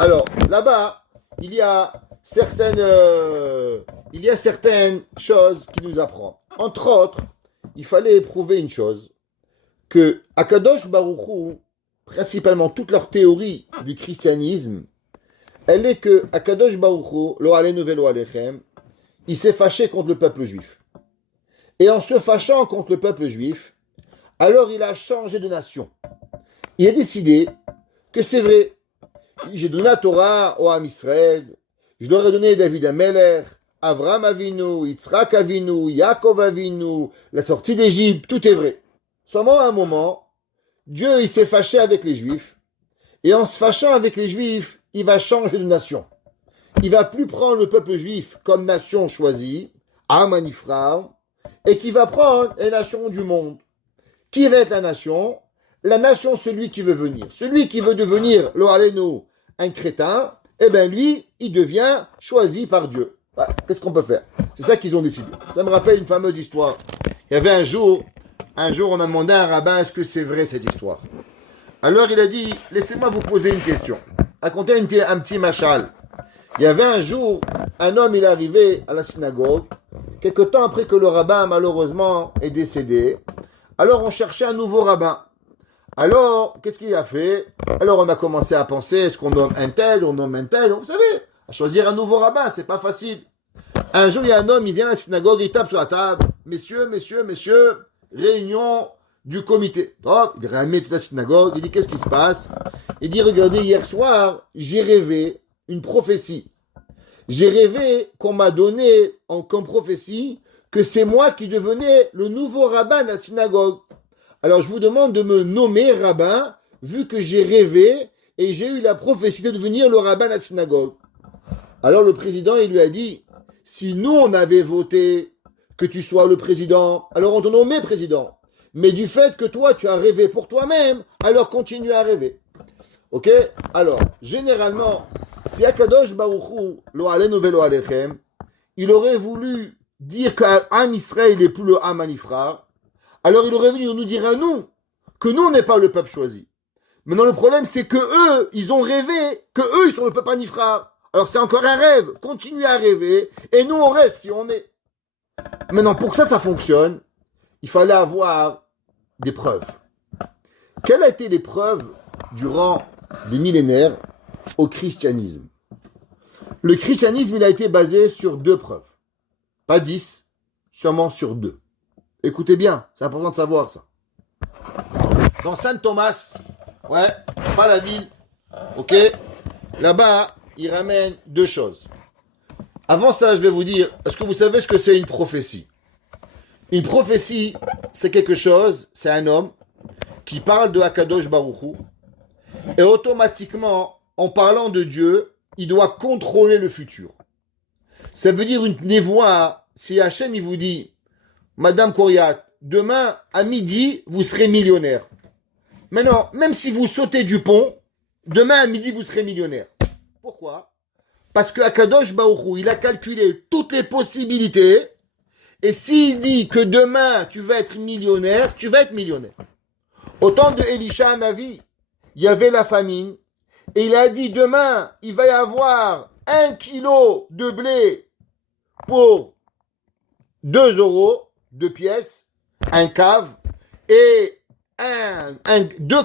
alors, là-bas, il y a certaines choses qui nous apprend. Entre autres, il fallait éprouver une chose, que Akadosh Baruch Hu, principalement toute leur théorie du christianisme, elle est que Akadosh Baruch Hu, lo aleinu velo alechem, il s'est fâché contre le peuple juif. Et en se fâchant contre le peuple juif, alors il a changé de nation. Il a décidé que c'est vrai, j'ai donné la Torah au Am Israël, je leur ai donné David Amelech, Avram Avinu, Yitzhak Avinu, Yaakov Avinu, la sortie d'Égypte, tout est vrai. Seulement à un moment, Dieu il s'est fâché avec les Juifs, et en se fâchant avec les Juifs, il va changer de nation. Il va plus prendre le peuple juif comme nation choisie, Amanifra, et qui va prendre les nations du monde. Qui va être la nation? la nation, celui qui veut venir. Celui qui veut devenir, lo aleno, un crétin, eh bien lui, il devient choisi par Dieu. Ah, qu'est-ce qu'on peut faire? C'est ça qu'ils ont décidé. Ça me rappelle une fameuse histoire. Il y avait un jour, on a demandé à un rabbin, est-ce que c'est vrai cette histoire? Alors il a dit, laissez-moi vous poser une question. Racontez un petit machal. Il y avait un jour, un homme, il est arrivé à la synagogue, quelque temps après que le rabbin, malheureusement, est décédé. Alors on cherchait un nouveau rabbin. Alors, qu'est-ce qu'il a fait? Alors on a commencé à penser, est-ce qu'on nomme un tel, on nomme un tel? Vous savez, à choisir un nouveau rabbin, c'est pas facile. Un jour, il y a un homme, il vient à la synagogue, il tape sur la table. Messieurs, réunion du comité. Hop, il réunit toute la synagogue, il dit, qu'est-ce qui se passe? Il dit, regardez, hier soir, j'ai rêvé une prophétie. J'ai rêvé qu'on m'a donné comme prophétie que c'est moi qui devenais le nouveau rabbin de la synagogue. Alors je vous demande de me nommer rabbin, vu que j'ai rêvé et j'ai eu la prophétie de devenir le rabbin de la synagogue. Alors le président, il lui a dit, si nous on avait voté que tu sois le président, alors on te nommait président. Mais du fait que toi tu as rêvé pour toi-même, alors continue à rêver. Ok? Alors, généralement, si Akadosh Baruch Hu, lo alenu velo alechem, il aurait voulu dire qu'Am Israël n'est plus le Am Anifra, alors il aurait voulu nous dire à nous que nous, on n'est pas le peuple choisi. Maintenant, le problème, c'est que eux, ils ont rêvé que eux, ils sont le peuple Anifra. Alors, c'est encore un rêve. Continuez à rêver, et nous, on reste qui on est. Maintenant, pour que ça fonctionne, il fallait avoir des preuves. Quelles ont été les preuves durant des millénaires au christianisme? Le christianisme, il a été basé sur 2 preuves. Pas 10, seulement sur 2. Écoutez bien, c'est important de savoir ça. Dans Saint Thomas, ouais, pas la ville, ok? Là-bas, il ramène 2 choses. Avant ça, je vais vous dire, est-ce que vous savez ce que c'est une prophétie? Une prophétie, c'est quelque chose, c'est un homme qui parle de Akadosh Baruch Hu, et automatiquement, en parlant de Dieu, il doit contrôler le futur. Ça veut dire une névoie, si Hachem il vous dit, Madame Koryat, demain à midi, vous serez millionnaire. Maintenant, même si vous sautez du pont, demain à midi, vous serez millionnaire. Pourquoi? Parce que Akadosh Baruch Hu, il a calculé toutes les possibilités, et s'il dit que demain, tu vas être millionnaire, tu vas être millionnaire. Au temps de Elisha Navi, il y avait la famine, et il a dit, demain, il va y avoir 1 kilo de blé pour 2 euros, 2 pièces, un cave, et un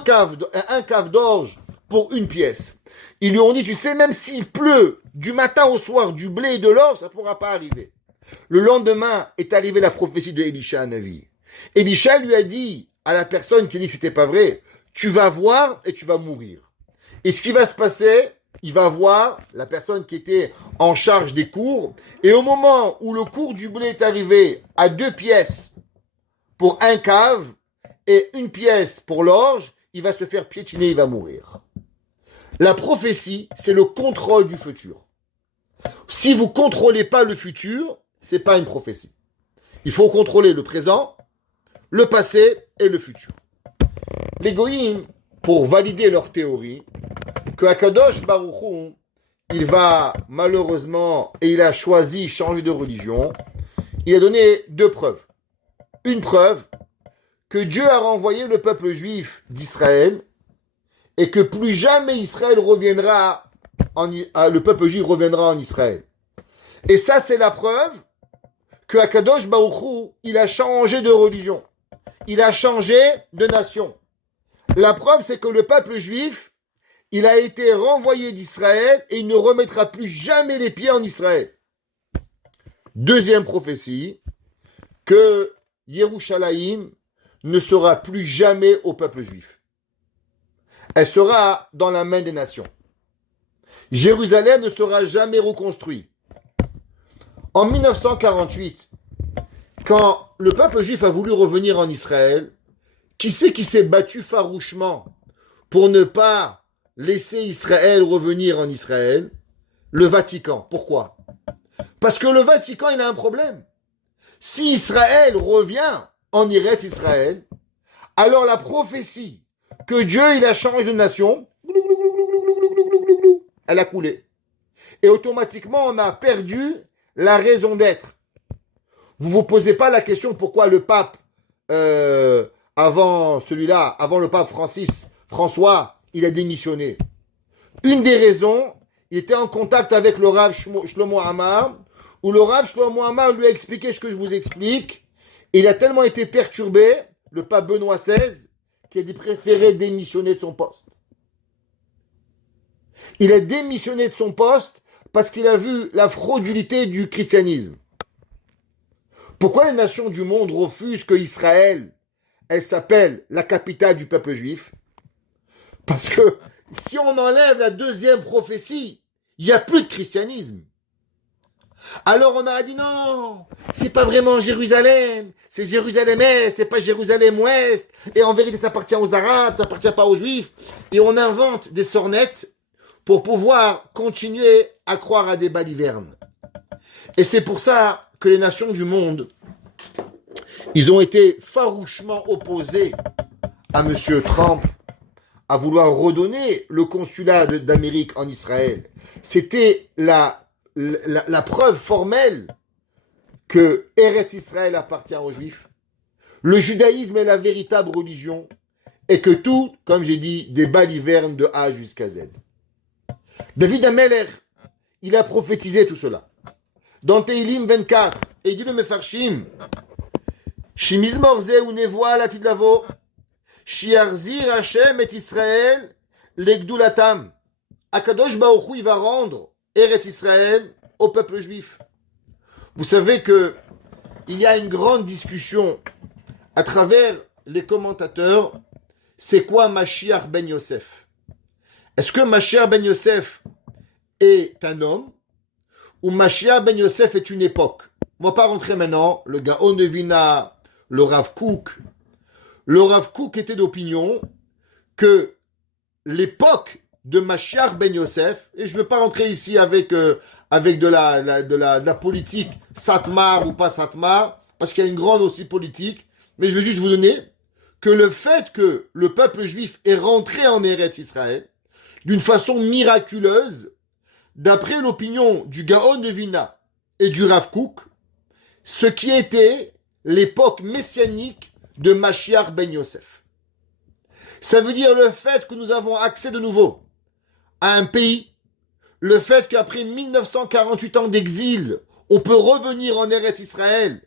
cave d'orge pour 1 pièce. Ils lui ont dit, tu sais, même s'il pleut du matin au soir du blé et de l'orge, ça ne pourra pas arriver. Le lendemain est arrivée la prophétie de Elisha Navi. Elisha lui a dit à la personne qui dit que c'était pas vrai, tu vas voir et tu vas mourir. Et ce qui va se passer, il va voir la personne qui était en charge des cours, et au moment où le cours du blé est arrivé à 2 pièces pour 1 cave et 1 pièce pour l'orge, il va se faire piétiner, il va mourir. La prophétie, c'est le contrôle du futur. Si vous ne contrôlez pas le futur, ce n'est pas une prophétie. Il faut contrôler le présent, le passé et le futur. Les goïms, pour valider leur théorie, que Akadosh Baruch Hu, il va malheureusement, et il a choisi changer de religion, il a donné 2 preuves. Une preuve, que Dieu a renvoyé le peuple juif d'Israël, et que plus jamais Israël reviendra, le peuple juif reviendra en Israël. Et ça, c'est la preuve que Akadosh Baruch Hu, il a changé de religion. Il a changé de nation. La preuve, c'est que le peuple juif, il a été renvoyé d'Israël et il ne remettra plus jamais les pieds en Israël. Deuxième prophétie, que Yerushalayim ne sera plus jamais au peuple juif. Elle sera dans la main des nations. Jérusalem ne sera jamais reconstruit. En 1948, quand le peuple juif a voulu revenir en Israël, qui c'est qui s'est battu farouchement pour ne pas laisser Israël revenir en Israël? Le Vatican. Pourquoi? Parce que le Vatican, il a un problème. Si Israël revient en Eretz Israël, alors la prophétie que Dieu, il a changé de nation. Elle a coulé. Et automatiquement, on a perdu la raison d'être. Vous ne vous posez pas la question pourquoi le pape, avant celui-là, avant le pape François, il a démissionné. Une des raisons, il était en contact avec le Rav Shlomo Amar, où le Rav Shlomo Amar lui a expliqué ce que je vous explique. Et il a tellement été perturbé, le pape Benoît XVI, qu'il a préféré démissionner de son poste. Il a démissionné de son poste parce qu'il a vu la fraudulité du christianisme. Pourquoi les nations du monde refusent que Israël, elle s'appelle la capitale du peuple juif? Parce que si on enlève la deuxième prophétie, il n'y a plus de christianisme. Alors on a dit non, c'est pas vraiment Jérusalem, c'est Jérusalem-Est, c'est pas Jérusalem-Ouest, et en vérité ça appartient aux Arabes, ça appartient pas aux Juifs, et on invente des sornettes pour pouvoir continuer à croire à des balivernes. Et c'est pour ça que les nations du monde, ils ont été farouchement opposés à M. Trump, à vouloir redonner le consulat d'Amérique en Israël. C'était la preuve formelle que Eretz Israël appartient aux Juifs. Le judaïsme est la véritable religion et que tout, comme j'ai dit, des balivernes de A jusqu'à Z. David Ameler, il a prophétisé tout cela. Dans Teilim 24, et il dit le Mefarshim, Shimizmor ze ou nevoa latid lavo, Shiarzir Hashem et Israël, l'egdulatam. Akadosh Baruch Hu, il va rendre Eretz Israël au peuple juif. Vous savez que il y a une grande discussion à travers les commentateurs. C'est quoi Mashiach ben Yosef? Est-ce que Mashiach ben Yosef est un homme ou Mashiach ben Yosef est une époque? On ne va pas rentrer maintenant. Le Gaon de Vilna, le Rav Kook. Le Rav Kook était d'opinion que l'époque de Mashiach ben Yosef, et je ne vais pas rentrer ici avec de la politique, Satmar ou pas Satmar, parce qu'il y a une grande aussi politique, mais je vais juste vous donner que le fait que le peuple juif est rentré en Eretz Israël, d'une façon miraculeuse, d'après l'opinion du Gaon de Vilna et du Rav Kook, ce qui était l'époque messianique de Mashiach ben Yosef. Ça veut dire le fait que nous avons accès de nouveau à un pays, le fait qu'après 1948 ans d'exil, on peut revenir en Eretz Israël.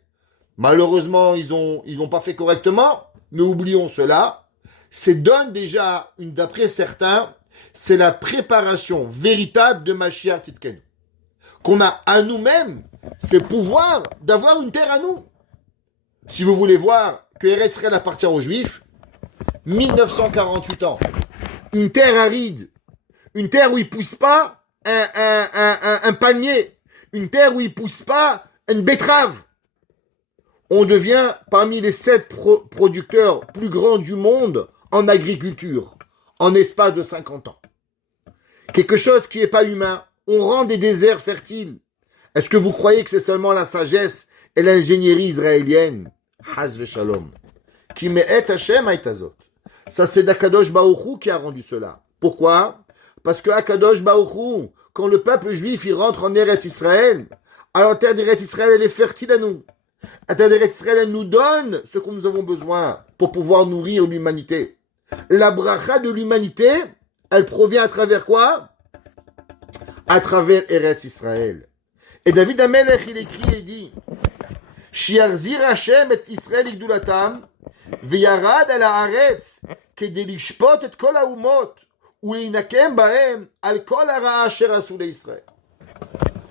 Malheureusement, ils n'ont pas fait correctement, mais oublions cela. C'est donne déjà, d'après certains, c'est la préparation véritable de Mashiach Tzidkenu. Qu'on a à nous-mêmes, c'est pouvoir d'avoir une terre à nous. Si vous voulez voir que Eretz Israël appartient aux Juifs, 1948 ans, une terre aride, une terre où il ne pousse pas un palmier, une terre où il ne pousse pas une betterave. On devient parmi les 7 producteurs plus grands du monde en agriculture, en espace de 50 ans. Quelque chose qui n'est pas humain. On rend des déserts fertiles. Est-ce que vous croyez que c'est seulement la sagesse et l'ingénierie israélienne? Haz v'shalom. Qui me'et Hashem haïtazot. Ça, c'est d'Akadosh Baruch Hu qui a rendu cela. Pourquoi? Parce que Akadosh Baruch Hu, quand le peuple juif il rentre en Eretz Israël, alors la terre d'Eretz Israël, elle est fertile à nous. La terre d'Eretz Israël, elle nous donne ce que nous avons besoin pour pouvoir nourrir l'humanité. La bracha de l'humanité, elle provient à travers quoi? À travers Eretz Israël. Et David Amelech, il écrit et dit Shiarzir Hashem et Israël igdulatam v'yarad al haaretz kedei lishpot et kol haumot uleinakem bahem al kol hara asher asu leIsraël.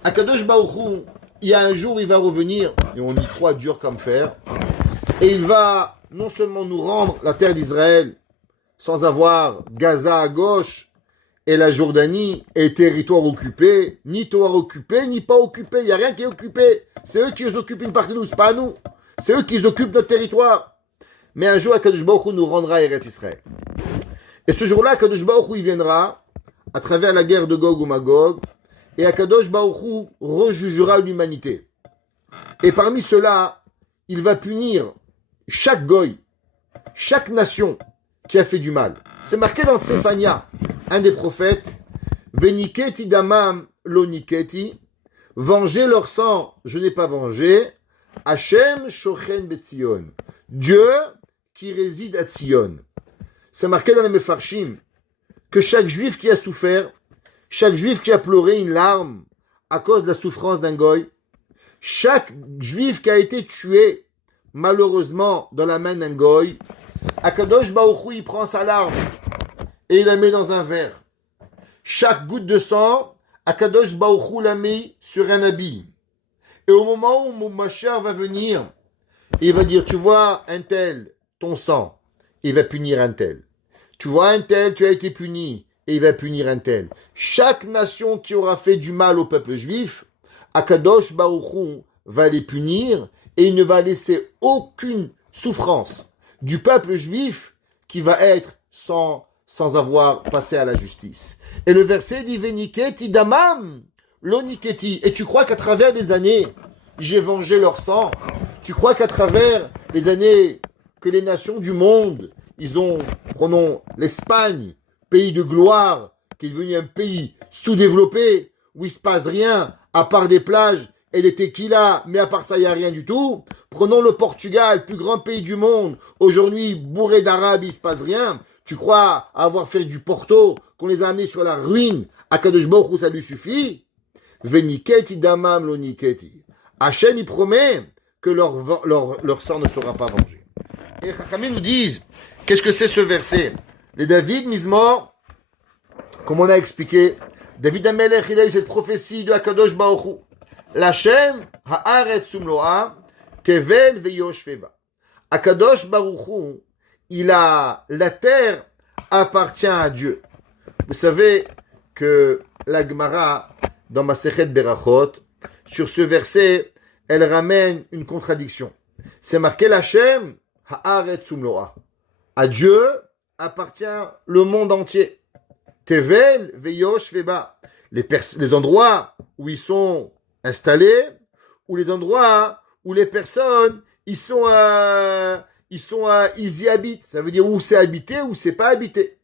Akadosh Baruch Hu, il y a un jour, il va revenir, et on y croit dur comme fer, et il va non seulement nous rendre la terre d'Israël sans avoir Gaza à gauche et la Jordanie et territoire occupé, ni pas occupé, il n'y a rien qui est occupé. C'est eux qui occupent une partie de nous, c'est pas nous. C'est eux qui occupent notre territoire. Mais un jour, Akadosh Baruch Hu nous rendra Eretz Israël. Et ce jour-là, Akadosh Baruch Hu, il viendra à travers la guerre de Gog ou Magog, et Akadosh Baruch Hu rejugera l'humanité. Et parmi ceux-là, il va punir chaque goy, chaque nation qui a fait du mal. C'est marqué dans Tsephania, un des prophètes. Veniketi damam loniketi. Venger leur sang, je n'ai pas vengé. Hachem shochen betzion. Dieu qui réside à Tzion. C'est marqué dans les Mefarshim que chaque juif qui a souffert, chaque juif qui a pleuré une larme à cause de la souffrance d'un goy, chaque juif qui a été tué malheureusement dans la main d'un goy, Akadosh Baruch Hu, il prend sa larme et il la met dans un verre. Chaque goutte de sang, Akadosh Baruch Hu la met sur un habit. Et au moment où mon Mashiach va venir, il va dire, tu vois un tel, ton sang, il va punir un tel. Tu vois un tel, tu as été puni, et il va punir un tel. Chaque nation qui aura fait du mal au peuple juif, Akadosh Baruch Hu va les punir, et il ne va laisser aucune souffrance du peuple juif qui va être sans avoir passé à la justice. Et le verset dit, Veniketi damam loniketi. Et tu crois qu'à travers les années, j'ai vengé leur sang? Tu crois qu'à travers les années que les nations du monde, prenons l'Espagne, pays de gloire, qui est devenu un pays sous-développé, où il ne se passe rien, à part des plages et des tequilas, mais à part ça, il n'y a rien du tout. Prenons le Portugal, plus grand pays du monde, aujourd'hui bourré d'Arabes, il ne se passe rien. Tu crois avoir fait du Porto, qu'on les a amenés sur la ruine, à Kadosh Baruch Hu, ça lui suffit? Veniketi damam lo niketi. Hachem, il promet que leur sang ne sera pas vengé. Et Chachamim nous disent, qu'est-ce que c'est ce verset? Les David Mizmor, comme on a expliqué, David Amelech, il a eu cette prophétie de Akadosh Baruch Hu. L'Hachem, ha'aretz umloa, tevel veyoshveva. Akadosh Baruch Hu, la terre appartient à Dieu. Vous savez que la Gemara, dans Masechet Berachot, sur ce verset, elle ramène une contradiction. C'est marqué l'Hachem, ha'aretz umloa. À Dieu appartient le monde entier. Tevel veyoshveva. Les endroits où ils sont installés, ou les endroits où les personnes, ils y habitent. Ça veut dire où c'est habité, ou c'est pas habité.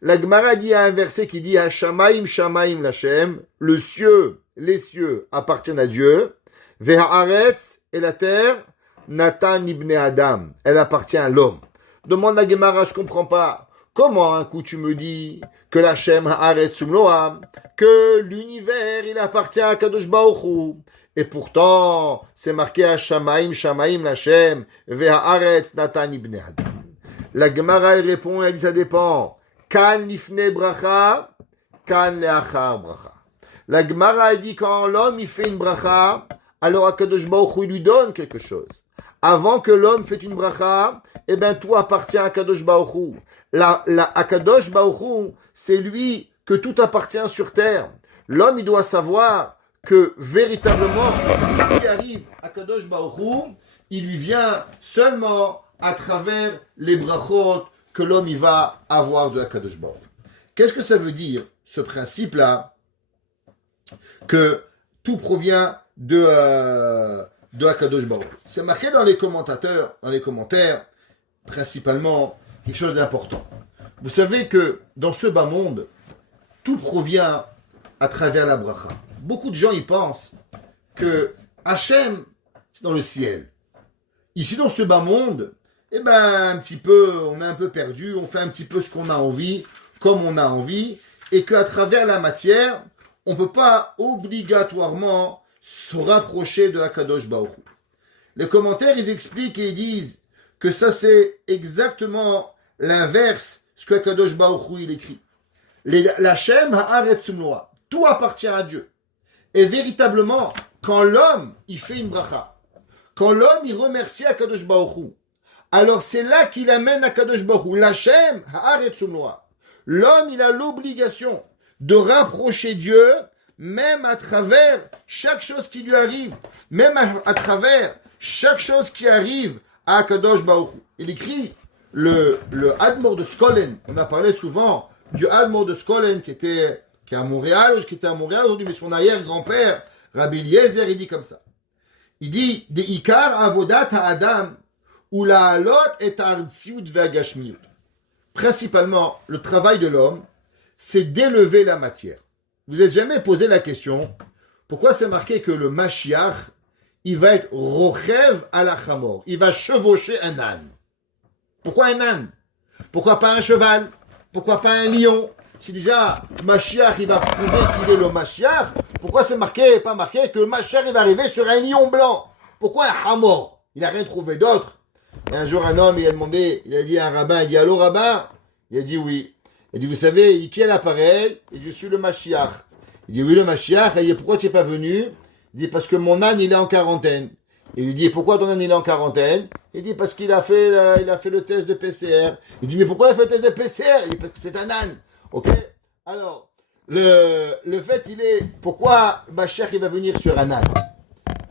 La Gemara dit à un verset qui dit Hashamaim shamaim lachem, les cieux appartiennent à Dieu. Vehaaretz, et la terre, Natan ibn Adam, elle appartient à l'homme. Demande à Gemara, je comprends pas. Comment un coup tu me dis que l'Hachem haaretz umloa, que l'univers il appartient à Kadosh Baruch Hu, et pourtant c'est marqué à Shamaim l'Hachem, vehaaretz Natan ibn Adam. La Gemara elle répond, elle dit ça dépend. Kan lifne bracha, kan leachar bracha. La Gemara elle dit quand l'homme il fait une bracha, alors Akadosh Baruch Hu il lui donne quelque chose. Avant que l'homme fait une bracha, eh bien tout appartient à Akadosh Baruch Hu. Akadosh Baruch Hu, c'est lui que tout appartient sur terre. L'homme il doit savoir que véritablement tout ce qui arrive à Akadosh Baruch Hu, il lui vient seulement à travers les brachot que l'homme il va avoir de Akadosh Baruch Hu. Qu'est-ce que ça veut dire ce principe-là, que tout provient de Akadosh Baruch Hu? C'est marqué dans les commentaires, principalement quelque chose d'important. Vous savez que dans ce bas monde, tout provient à travers la bracha. Beaucoup de gens y pensent que Hachem, c'est dans le ciel. Ici, dans ce bas monde, on est un peu perdu, on fait un petit peu ce qu'on a envie, comme on a envie, et qu'à travers la matière, on ne peut pas obligatoirement se rapprocher de Akadosh Baruch Hu. Les commentaires, ils expliquent et ils disent que ça, c'est exactement l'inverse, ce que Akadosh Baruch Hu, il écrit. L'Hachem haaretz umloa. Tout appartient à Dieu. Et véritablement, quand l'homme, il fait une bracha, quand l'homme, il remercie Akadosh Baruch Hu, alors c'est là qu'il amène Akadosh Baruch Hu. L'Hachem haaretz umloa. L'homme, il a l'obligation de rapprocher Dieu, même à travers chaque chose qui lui arrive, même à travers chaque chose qui arrive à Akadosh Baruch Hu. Il écrit le Admor de Skolen. On a parlé souvent du Admor de Skolen qui était à Montréal aujourd'hui, mais son arrière-grand-père, Rabbi Eliezer, il dit comme ça. Il dit de Ikar avodat ha'adam ou la'alot et ha'artziut ve'agashmiut. principalement, le travail de l'homme, c'est d'élever la matière. Vous n'êtes jamais posé la question, pourquoi c'est marqué que le Mashiach, il va être rochev à la chamor, il va chevaucher un âne. Pourquoi un âne? Pourquoi pas un cheval? Pourquoi pas un lion? Si déjà Mashiach, il va prouver qu'il est le Mashiach, pourquoi c'est marqué, pas marqué, que le Mashiach, il va arriver sur un lion blanc? Pourquoi un chamor? Il n'a rien trouvé d'autre. Et un jour, un homme, il a demandé, il a dit à un rabbin, il dit, allô rabbin? Il a dit oui. Il a dit, vous savez, il dit, qui est l'appareil? Il dit, je suis le Mashiach. Il dit, oui, le Mashiach. Il dit, pourquoi tu n'es pas venu? Il dit, parce que mon âne, il est en quarantaine. Il lui dit, et pourquoi ton âne, il est en quarantaine? Il dit, parce qu'il a fait le test de PCR. Il dit, mais pourquoi il a fait le test de PCR? Il dit, parce que c'est un âne. Ok? Alors, le fait, il est, pourquoi Mashiach, il va venir sur un âne?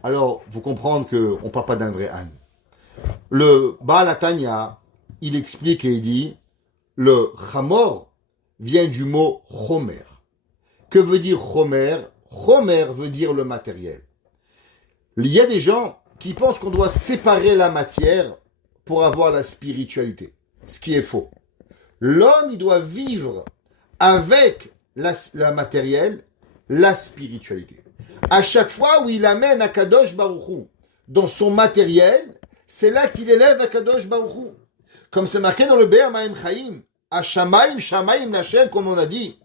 Alors, vous comprendre qu'on ne parle pas d'un vrai âne. Le Baal Hatanya, il explique et il dit, le chamor vient du mot chomer. Que veut dire chomer? Chomer veut dire le matériel. Il y a des gens qui pensent qu'on doit séparer la matière pour avoir la spiritualité. Ce qui est faux. L'homme, il doit vivre avec la matérielle, la spiritualité. À chaque fois où il amène Akadosh Baruch Hu dans son matériel, c'est là qu'il élève Akadosh Baruch Hu. Comme c'est marqué dans le Be'er Ma'em Chaim, Ashamaim, Shamaim Lashem, comme on a dit,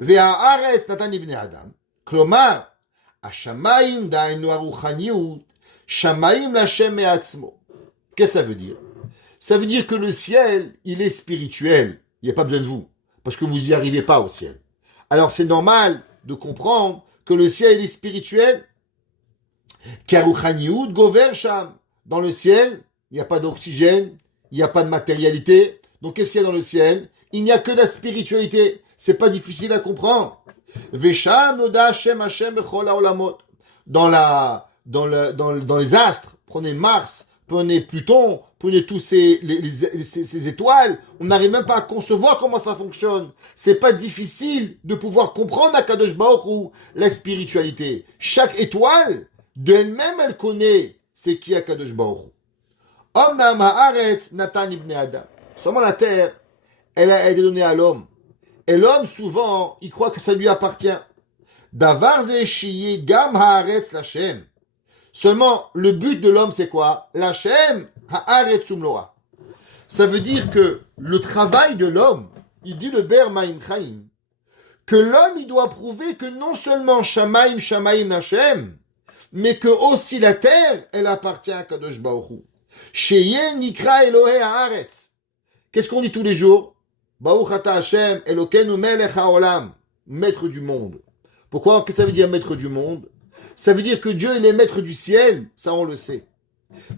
Ve'haaretz Natan ibn Adam. Klomar, Ashamaim da'inu aruchaniut, Shamaim Lashem me'atzmo. Qu'est-ce que ça veut dire? Ça veut dire que le ciel, il est spirituel. Il n'y a pas besoin de vous, parce que vous n'y arrivez pas au ciel. Alors c'est normal de comprendre que le ciel il est spirituel. Karuchaniut gover sham. Dans le ciel, il n'y a pas d'oxygène, il n'y a pas de matérialité. Donc qu'est-ce qu'il y a dans le ciel? Il n'y a que de la spiritualité. C'est pas difficile à comprendre. Vesham noda Hashem Hashem bechol haolamot. Dans les astres, prenez Mars, prenez Pluton, prenez tous ces étoiles, on n'arrive même pas à concevoir comment ça fonctionne. C'est pas difficile de pouvoir comprendre Akadosh Baruch Hu, la spiritualité. Chaque étoile, d'elle-même, elle connaît c'est qui Akadosh Baruch Hu. Omnam haaretz natan ibn Adam. Seulement la terre, elle a été donnée à l'homme. Et l'homme, souvent, il croit que ça lui appartient. Davar ze shiye gam haaretz l'Hashem. Seulement, le but de l'homme, c'est quoi? L'Hashem haaretz umloa. Ça veut dire que le travail de l'homme, il dit le Be'er Ma'em Chaim, que l'homme, il doit prouver que non seulement Shamaim, Shamaim l'Hashem, mais que aussi la terre, elle appartient à Kadosh Baruch Hu. Sheye nikra Elohei haaretz. Qu'est-ce qu'on dit tous les jours? Baruch ata Hashem Elokeinu melech haolam, maître du monde. Pourquoi? Qu'est-ce que ça veut dire maître du monde? Ça veut dire que Dieu il est maître du ciel, ça on le sait.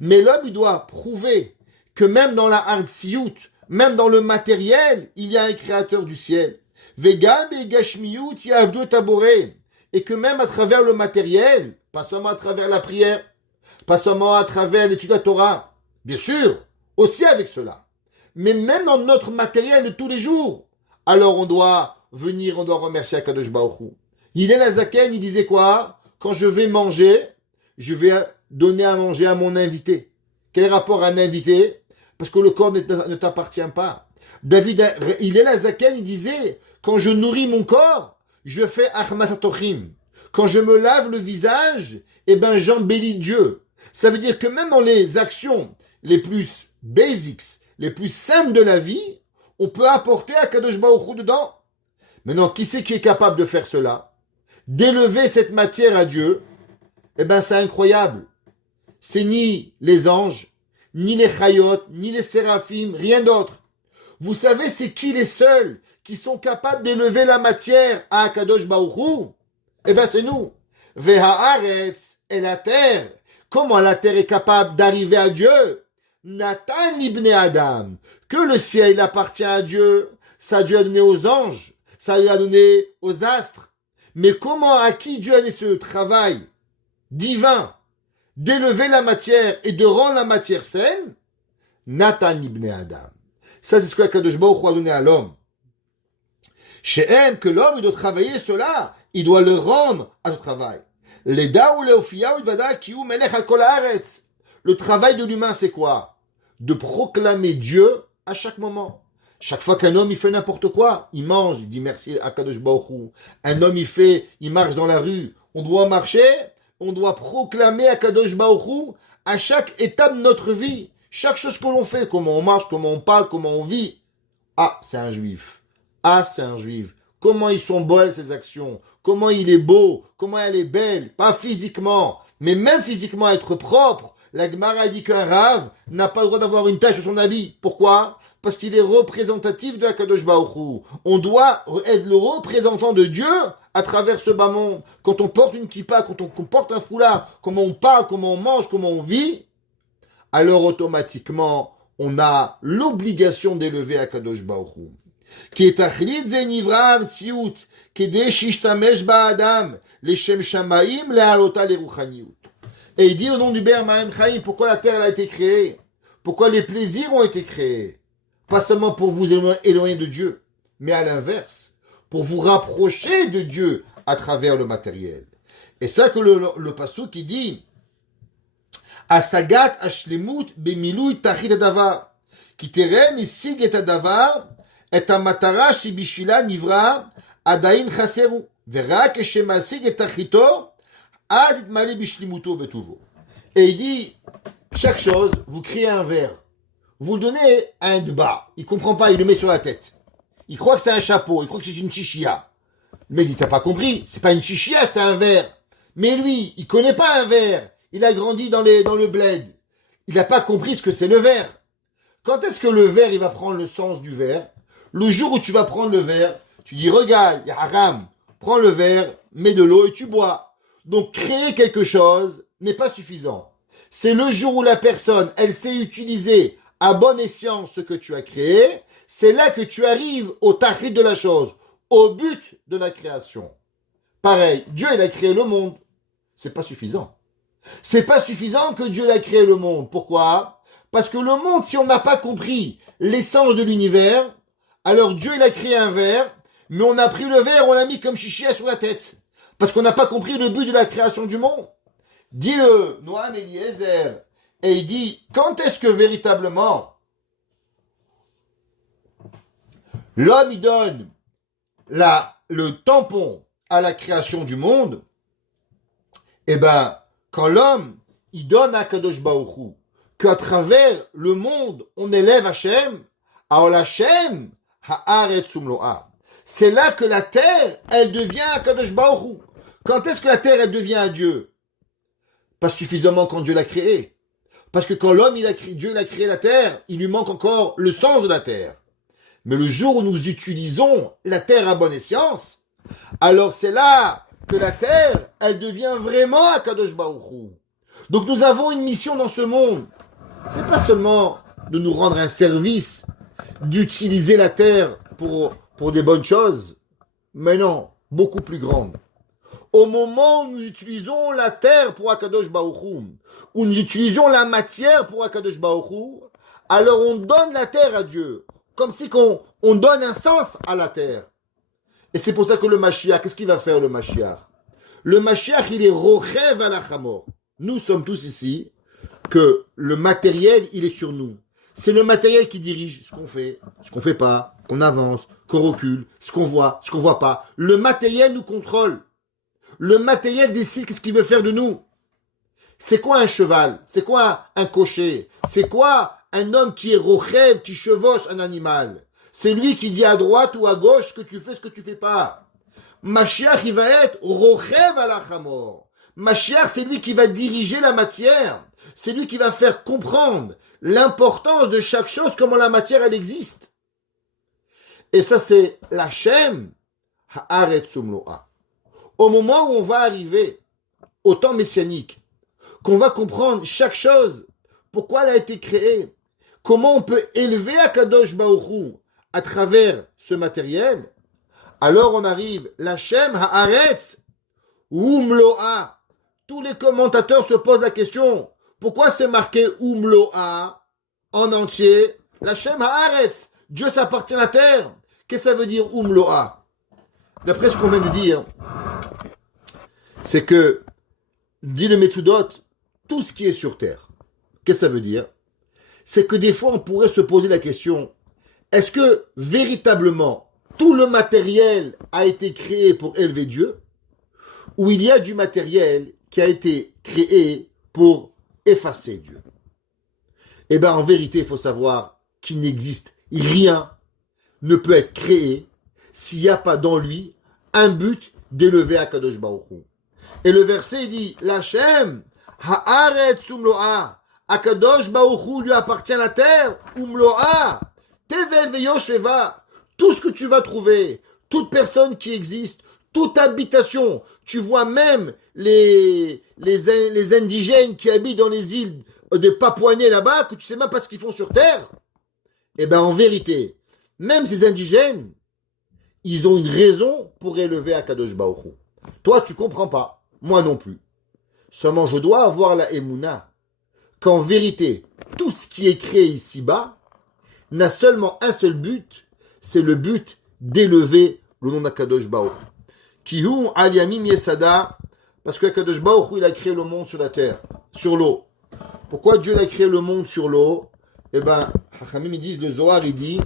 Mais l'homme il doit prouver que même dans la hartziyut, même dans le matériel, il y a un créateur du ciel. Vegam et gashmiyut yavdu taboré. Et que même à travers le matériel, pas seulement à travers la prière, pas seulement à travers l'étude de la Torah, bien sûr, aussi avec cela, mais même dans notre matériel de tous les jours, alors on doit remercier Akadosh Baruch Hu. Hillel Hazaken, il disait quoi? Quand je vais manger, je vais donner à manger à mon invité. Quel rapport à un invité? Parce que le corps ne t'appartient pas. Hillel Hazaken, il disait, quand je nourris mon corps, je fais Achmasatochim. Quand je me lave le visage, eh ben, j'embellis Dieu. Ça veut dire que même dans les actions les plus basics, les plus simples de la vie, on peut apporter à Kadosh Baruch Hu dedans. Maintenant, qui c'est qui est capable de faire cela? D'élever cette matière à Dieu? Eh ben, c'est incroyable. C'est ni les anges, ni les chayot, ni les séraphim, rien d'autre. Vous savez, c'est qui les seuls qui sont capables d'élever la matière à Kadosh Baruch Hu? Eh bien, c'est nous. Vehaaretz et la terre. Comment la terre est capable d'arriver à Dieu? Natan ibn Adam. Que le ciel appartient à Dieu. Ça Dieu a donné aux anges. Ça lui a donné aux astres. Mais comment, à qui Dieu a donné ce travail divin d'élever la matière et de rendre la matière saine? Natan ibn Adam. Ça, c'est ce que Kadosh Baruch Hu a donné à l'homme. Chez M, que l'homme, il doit travailler cela. Il doit le rendre à son travail. Le travail de l'humain, c'est quoi? De proclamer Dieu à chaque moment. Chaque fois qu'un homme il fait n'importe quoi, il mange, il dit merci à Kadosh Baruch Hu. Un homme il marche dans la rue, on doit marcher, on doit proclamer à Kadosh Baruch Hu à chaque étape de notre vie, chaque chose que l'on fait, comment on marche, comment on parle, comment on vit. Ah, c'est un juif. Ah, c'est un juif. Comment ils sont belles ses actions, comment il est beau, comment elle est belle, pas physiquement, mais même physiquement être propre. La Gemara dit qu'un rave n'a pas le droit d'avoir une tache sur son habit. Pourquoi? Parce qu'il est représentatif de la Kadosh Baruch Hu. On doit être le représentant de Dieu à travers ce bas monde. Quand on porte une kippa, quand on porte un foulard, comment on parle, comment on mange, comment on vit, alors automatiquement, on a l'obligation d'élever à Kadosh Baruch Hu. Qui est achlit ze nivra amtziut, kede shishtamesh ba'adam, leshem shamaim le'alota leruchaniut. Et il dit au nom du Ber Mahem Chaim, pourquoi la terre a été créée? Pourquoi les plaisirs ont été créés? Pas seulement pour vous éloigner de Dieu, mais à l'inverse, pour vous rapprocher de Dieu à travers le matériel. Et ça que le pasuk qui dit Asagat ashlemut bemilui tachit adavar, ki terem isig et adavar, et amatara shibishvila nivra adain chaseru, verak eshemasig et tachito, az itmale bishlimuto vetuvo. Et il dit, chaque chose, vous créez un verre, vous le donnez à un dba, il comprend pas, il le met sur la tête. Il croit que c'est un chapeau, il croit que c'est une chichia. Mais il dit, t'as pas compris, c'est pas une chichia, c'est un verre. Mais lui, il connaît pas un verre. Il a grandi dans le bled. Il n'a pas compris ce que c'est le verre. Quand est-ce que le verre, il va prendre le sens du verre? Le jour où tu vas prendre le verre, tu dis, regarde, haram, prends le verre, mets de l'eau et tu bois. Donc, créer quelque chose n'est pas suffisant. C'est le jour où la personne, elle sait utiliser à bon escient ce que tu as créé, c'est là que tu arrives au tahrit de la chose, au but de la création. Pareil, Dieu, il a créé le monde. C'est pas suffisant. C'est pas suffisant que Dieu a créé le monde. Pourquoi? Parce que le monde, si on n'a pas compris l'essence de l'univers, alors Dieu, il a créé un verre, mais on a pris le verre, on l'a mis comme chichia sur la tête. Parce qu'on n'a pas compris le but de la création du monde. Dit-le, Noam Eliezer, et il dit, quand est-ce que véritablement l'homme, il donne le tampon à la création du monde? Eh ben, quand l'homme, il donne à Kadosh Baruch Hu, qu'à travers le monde, on élève Hachem, Aol Hachem, Haaretz Umloa. C'est là que la terre, elle devient à Kadosh Baruch Hu. Quand est-ce que la terre, elle devient à Dieu? Pas suffisamment quand Dieu l'a créée. Parce que quand l'homme, Dieu il a créé la terre, il lui manque encore le sens de la terre. Mais le jour où nous utilisons la terre à bonne escience, alors c'est là que la terre, elle devient vraiment à Kadosh Baruch Hu. Donc nous avons une mission dans ce monde. C'est pas seulement de nous rendre un service, d'utiliser la terre pour des bonnes choses, mais non, beaucoup plus grande. Au moment où nous utilisons la terre pour Akadosh Baruch Hu, où nous utilisons la matière pour Akadosh Baruch Hu, alors on donne la terre à Dieu, comme si on donne un sens à la terre. Et c'est pour ça que le Mashiach, qu'est-ce qu'il va faire le Mashiach? Le Mashiach, il est rochev à la chamor. Nous sommes tous ici, que le matériel, il est sur nous. C'est le matériel qui dirige ce qu'on fait pas, qu'on avance, qu'on recule, ce qu'on voit pas. Le matériel nous contrôle. Le matériel décide qu'est-ce qu'il veut faire de nous. C'est quoi un cheval? C'est quoi un cocher? C'est quoi un homme qui est rochev, qui chevauche un animal? C'est lui qui dit à droite ou à gauche ce que tu fais pas. Mashiach, il va être rochev à la chamor. Mashiach, c'est lui qui va diriger la matière. C'est lui qui va faire comprendre l'importance de chaque chose, comment la matière, elle existe. Et ça, c'est l'Hachem Haaretz Umloa. Au moment où on va arriver au temps messianique, qu'on va comprendre chaque chose, pourquoi elle a été créée, comment on peut élever Akadosh Baruch Hu à travers ce matériel, alors on arrive, l'Hachem Haaretz Umloa. Tous les commentateurs se posent la question, pourquoi c'est marqué Umloa en entier? L'Hachem Haaretz, Dieu s'appartient à la terre. Qu'est-ce que ça veut dire Umloa? D'après ce qu'on vient de dire, c'est que, dit le Metsudot, tout ce qui est sur terre. Qu'est-ce que ça veut dire? C'est que des fois, on pourrait se poser la question, est-ce que véritablement tout le matériel a été créé pour élever Dieu, ou il y a du matériel qui a été créé pour effacer Dieu? Eh bien, en vérité, il faut savoir qu'il n'existe rien ne peut être créé s'il n'y a pas dans lui un but d'élever Akadosh Baruch Hu. Et le verset dit, L'Hachem, ha'aretz umlo'a, Akadosh Baruch Hu lui appartient la terre, umlo'a, tevel veyosheva, tout ce que tu vas trouver, toute personne qui existe, toute habitation, tu vois même les indigènes qui habitent dans les îles de Papouasie là-bas, que tu sais même pas ce qu'ils font sur terre. Eh bien, en vérité, même ces indigènes, ils ont une raison pour élever Akadosh Baruch Hu. Toi, tu comprends pas. Moi non plus. Seulement, je dois avoir la émouna qu'en vérité, tout ce qui est créé ici-bas n'a seulement un seul but, c'est le but d'élever le nom d'Akadosh Baruch Hu. Kihu al yamim yesada, parce que Akadosh Baruch Hu, il a créé le monde sur la terre, sur l'eau. Pourquoi Dieu a créé le monde sur l'eau? Eh bien, Hachamim, ils disent, le Zohar, il dit,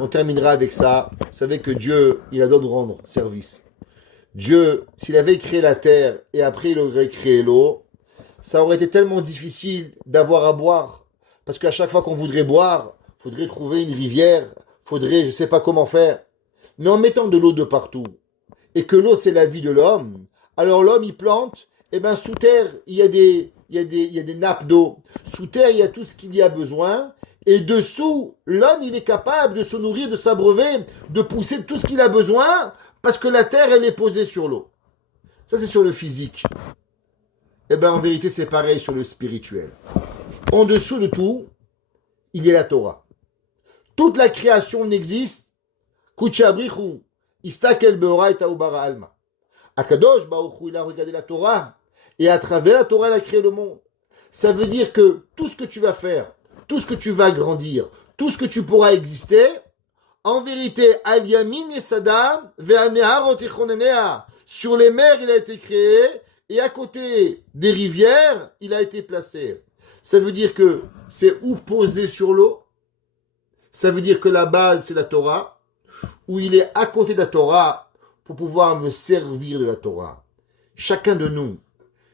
on terminera avec ça. Vous savez que Dieu, il adore nous rendre service. Dieu, s'il avait créé la terre et après il aurait créé l'eau, ça aurait été tellement difficile d'avoir à boire. Parce qu'à chaque fois qu'on voudrait boire, il faudrait trouver une rivière, faudrait, je ne sais pas comment faire. Mais en mettant de l'eau de partout, et que l'eau c'est la vie de l'homme, alors l'homme il plante, et bien sous terre il y a des nappes d'eau. Sous terre il y a tout ce qu'il y a besoin. Et dessous, l'homme, il est capable de se nourrir, de s'abreuver, de pousser tout ce qu'il a besoin, parce que la terre, elle est posée sur l'eau. Ça, c'est sur le physique. Eh bien, en vérité, c'est pareil sur le spirituel. En dessous de tout, il y a la Torah. Toute la création n'existe. Kuchabrichu, istakel beoraita ubara alma. Akadosh Baruch Hu, il a regardé la Torah, et à travers la Torah, il a créé le monde. Ça veut dire que tout ce que tu vas faire, tout ce que tu vas grandir, tout ce que tu pourras exister, en vérité, al yamin yesada ve'aneharot ichonenea, sur les mers il a été créé, et à côté des rivières il a été placé. Ça veut dire que c'est où posé sur l'eau. Ça veut dire que la base c'est la Torah, où il est à côté de la Torah pour pouvoir me servir de la Torah. Chacun de nous,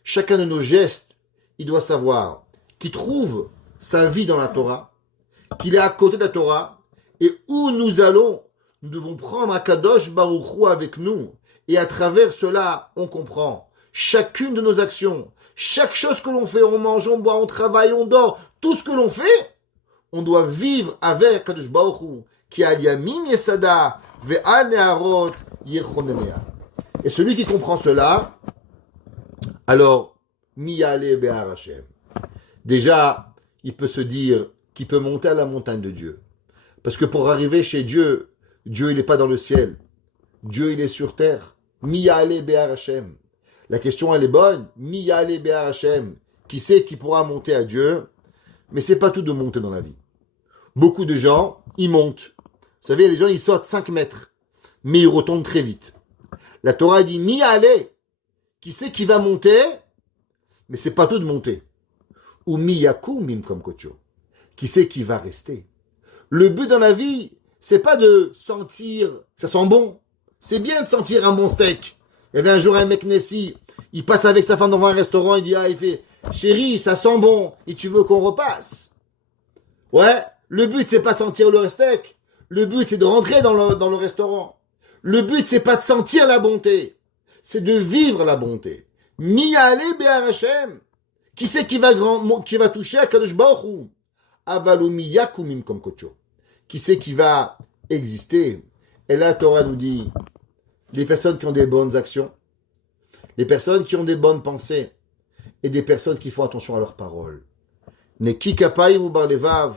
chacun de nos gestes, il doit savoir qu'il trouve sa vie dans la Torah, qu'il est à côté de la Torah, et où nous allons, nous devons prendre Akadosh Baruch Hu avec nous, et à travers cela, on comprend chacune de nos actions, chaque chose que l'on fait, on mange, on boit, on travaille, on dort, tout ce que l'on fait, on doit vivre avec Akadosh Baruch Hu, qui a Yamin Yesada, Ve'al Neharot Yechonenea. Et celui qui comprend cela, alors, Miyale Be'ar Hashem. Déjà, il peut se dire qu'il peut monter à la montagne de Dieu. Parce que pour arriver chez Dieu, Dieu il n'est pas dans le ciel. Dieu il est sur terre. Miyale Be'ar Hashem. La question elle est bonne. Miyale Be'ar Hashem. Qui sait qui pourra monter à Dieu? Mais c'est pas tout de monter dans la vie. Beaucoup de gens, ils montent. Vous savez, il y a des gens, ils sautent 5 mètres. Mais ils retombent très vite. La Torah dit Miyale. Qui sait qui va monter? Mais c'est pas tout de monter. Ou miyakumim comme Kocho. Qui sait qui va rester? Le but dans la vie, c'est pas de sentir, ça sent bon. C'est bien de sentir un bon steak. Il y avait un jour un mec Nessi, il passe avec sa femme dans un restaurant, il dit, il fait, chérie, ça sent bon, et tu veux qu'on repasse? Ouais, le but c'est pas sentir le steak. Le but c'est de rentrer dans le restaurant. Le but c'est pas de sentir la bonté. C'est de vivre la bonté. Miyale Be'ar Hashem. Qui c'est qui va toucher à Kadosh Baruch Hu? Avalumi yakumim comme Kocho. Qui c'est qui va exister? Et là, Torah nous dit, les personnes qui ont des bonnes actions, les personnes qui ont des bonnes pensées, et des personnes qui font attention à leurs paroles. Neki kapayim u bar levav,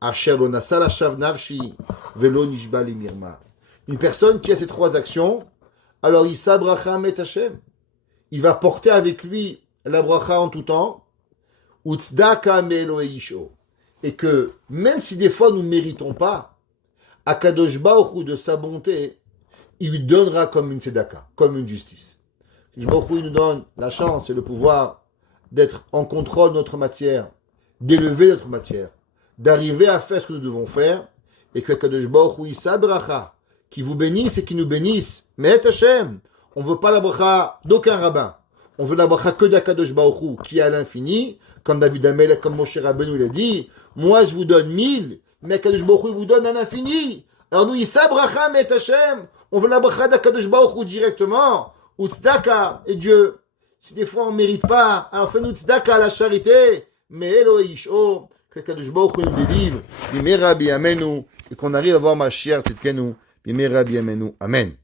asher lo nasa lashav nafshi, velo nishba li mirma. Une personne qui a ces 3 actions, alors il sabracha met Hashem. Il va porter avec lui la bracha en tout temps, utzdaka me'elo eisho, et que même si des fois nous ne méritons pas, Akadosh Baruch Hu de sa bonté, il lui donnera comme une tzedaka, comme une justice. Akadosh Baruch Hu il nous donne la chance et le pouvoir d'être en contrôle de notre matière, d'élever notre matière, d'arriver à faire ce que nous devons faire, et que Kadosh Baruch Hu Issa bracha, qui vous bénisse et qui nous bénisse. Mais Hashem, on veut pas la bracha d'aucun rabbin. On veut la bracha que d'Akadosh Baruch Hu, qui est à l'infini, comme David Amelech, comme Moshe Rabbeinu l'a dit. Moi, je vous donne 1000, mais Akadosh Baruch Hu vous donne à l'infini. Alors nous, Issa bracha, mais Hashem, on veut la bracha d'Akadosh Baruch Hu directement. Ou tzedaka, et Dieu. Si des fois on ne mérite pas, alors fais-nous tzedaka à la charité. Mais Elohim Isho, que Kadosh Baruch Hu nous délivre. Bimera biyamenu, et qu'on arrive à voir Mashiach tzidkenu. Bimera biyamenu. Amen.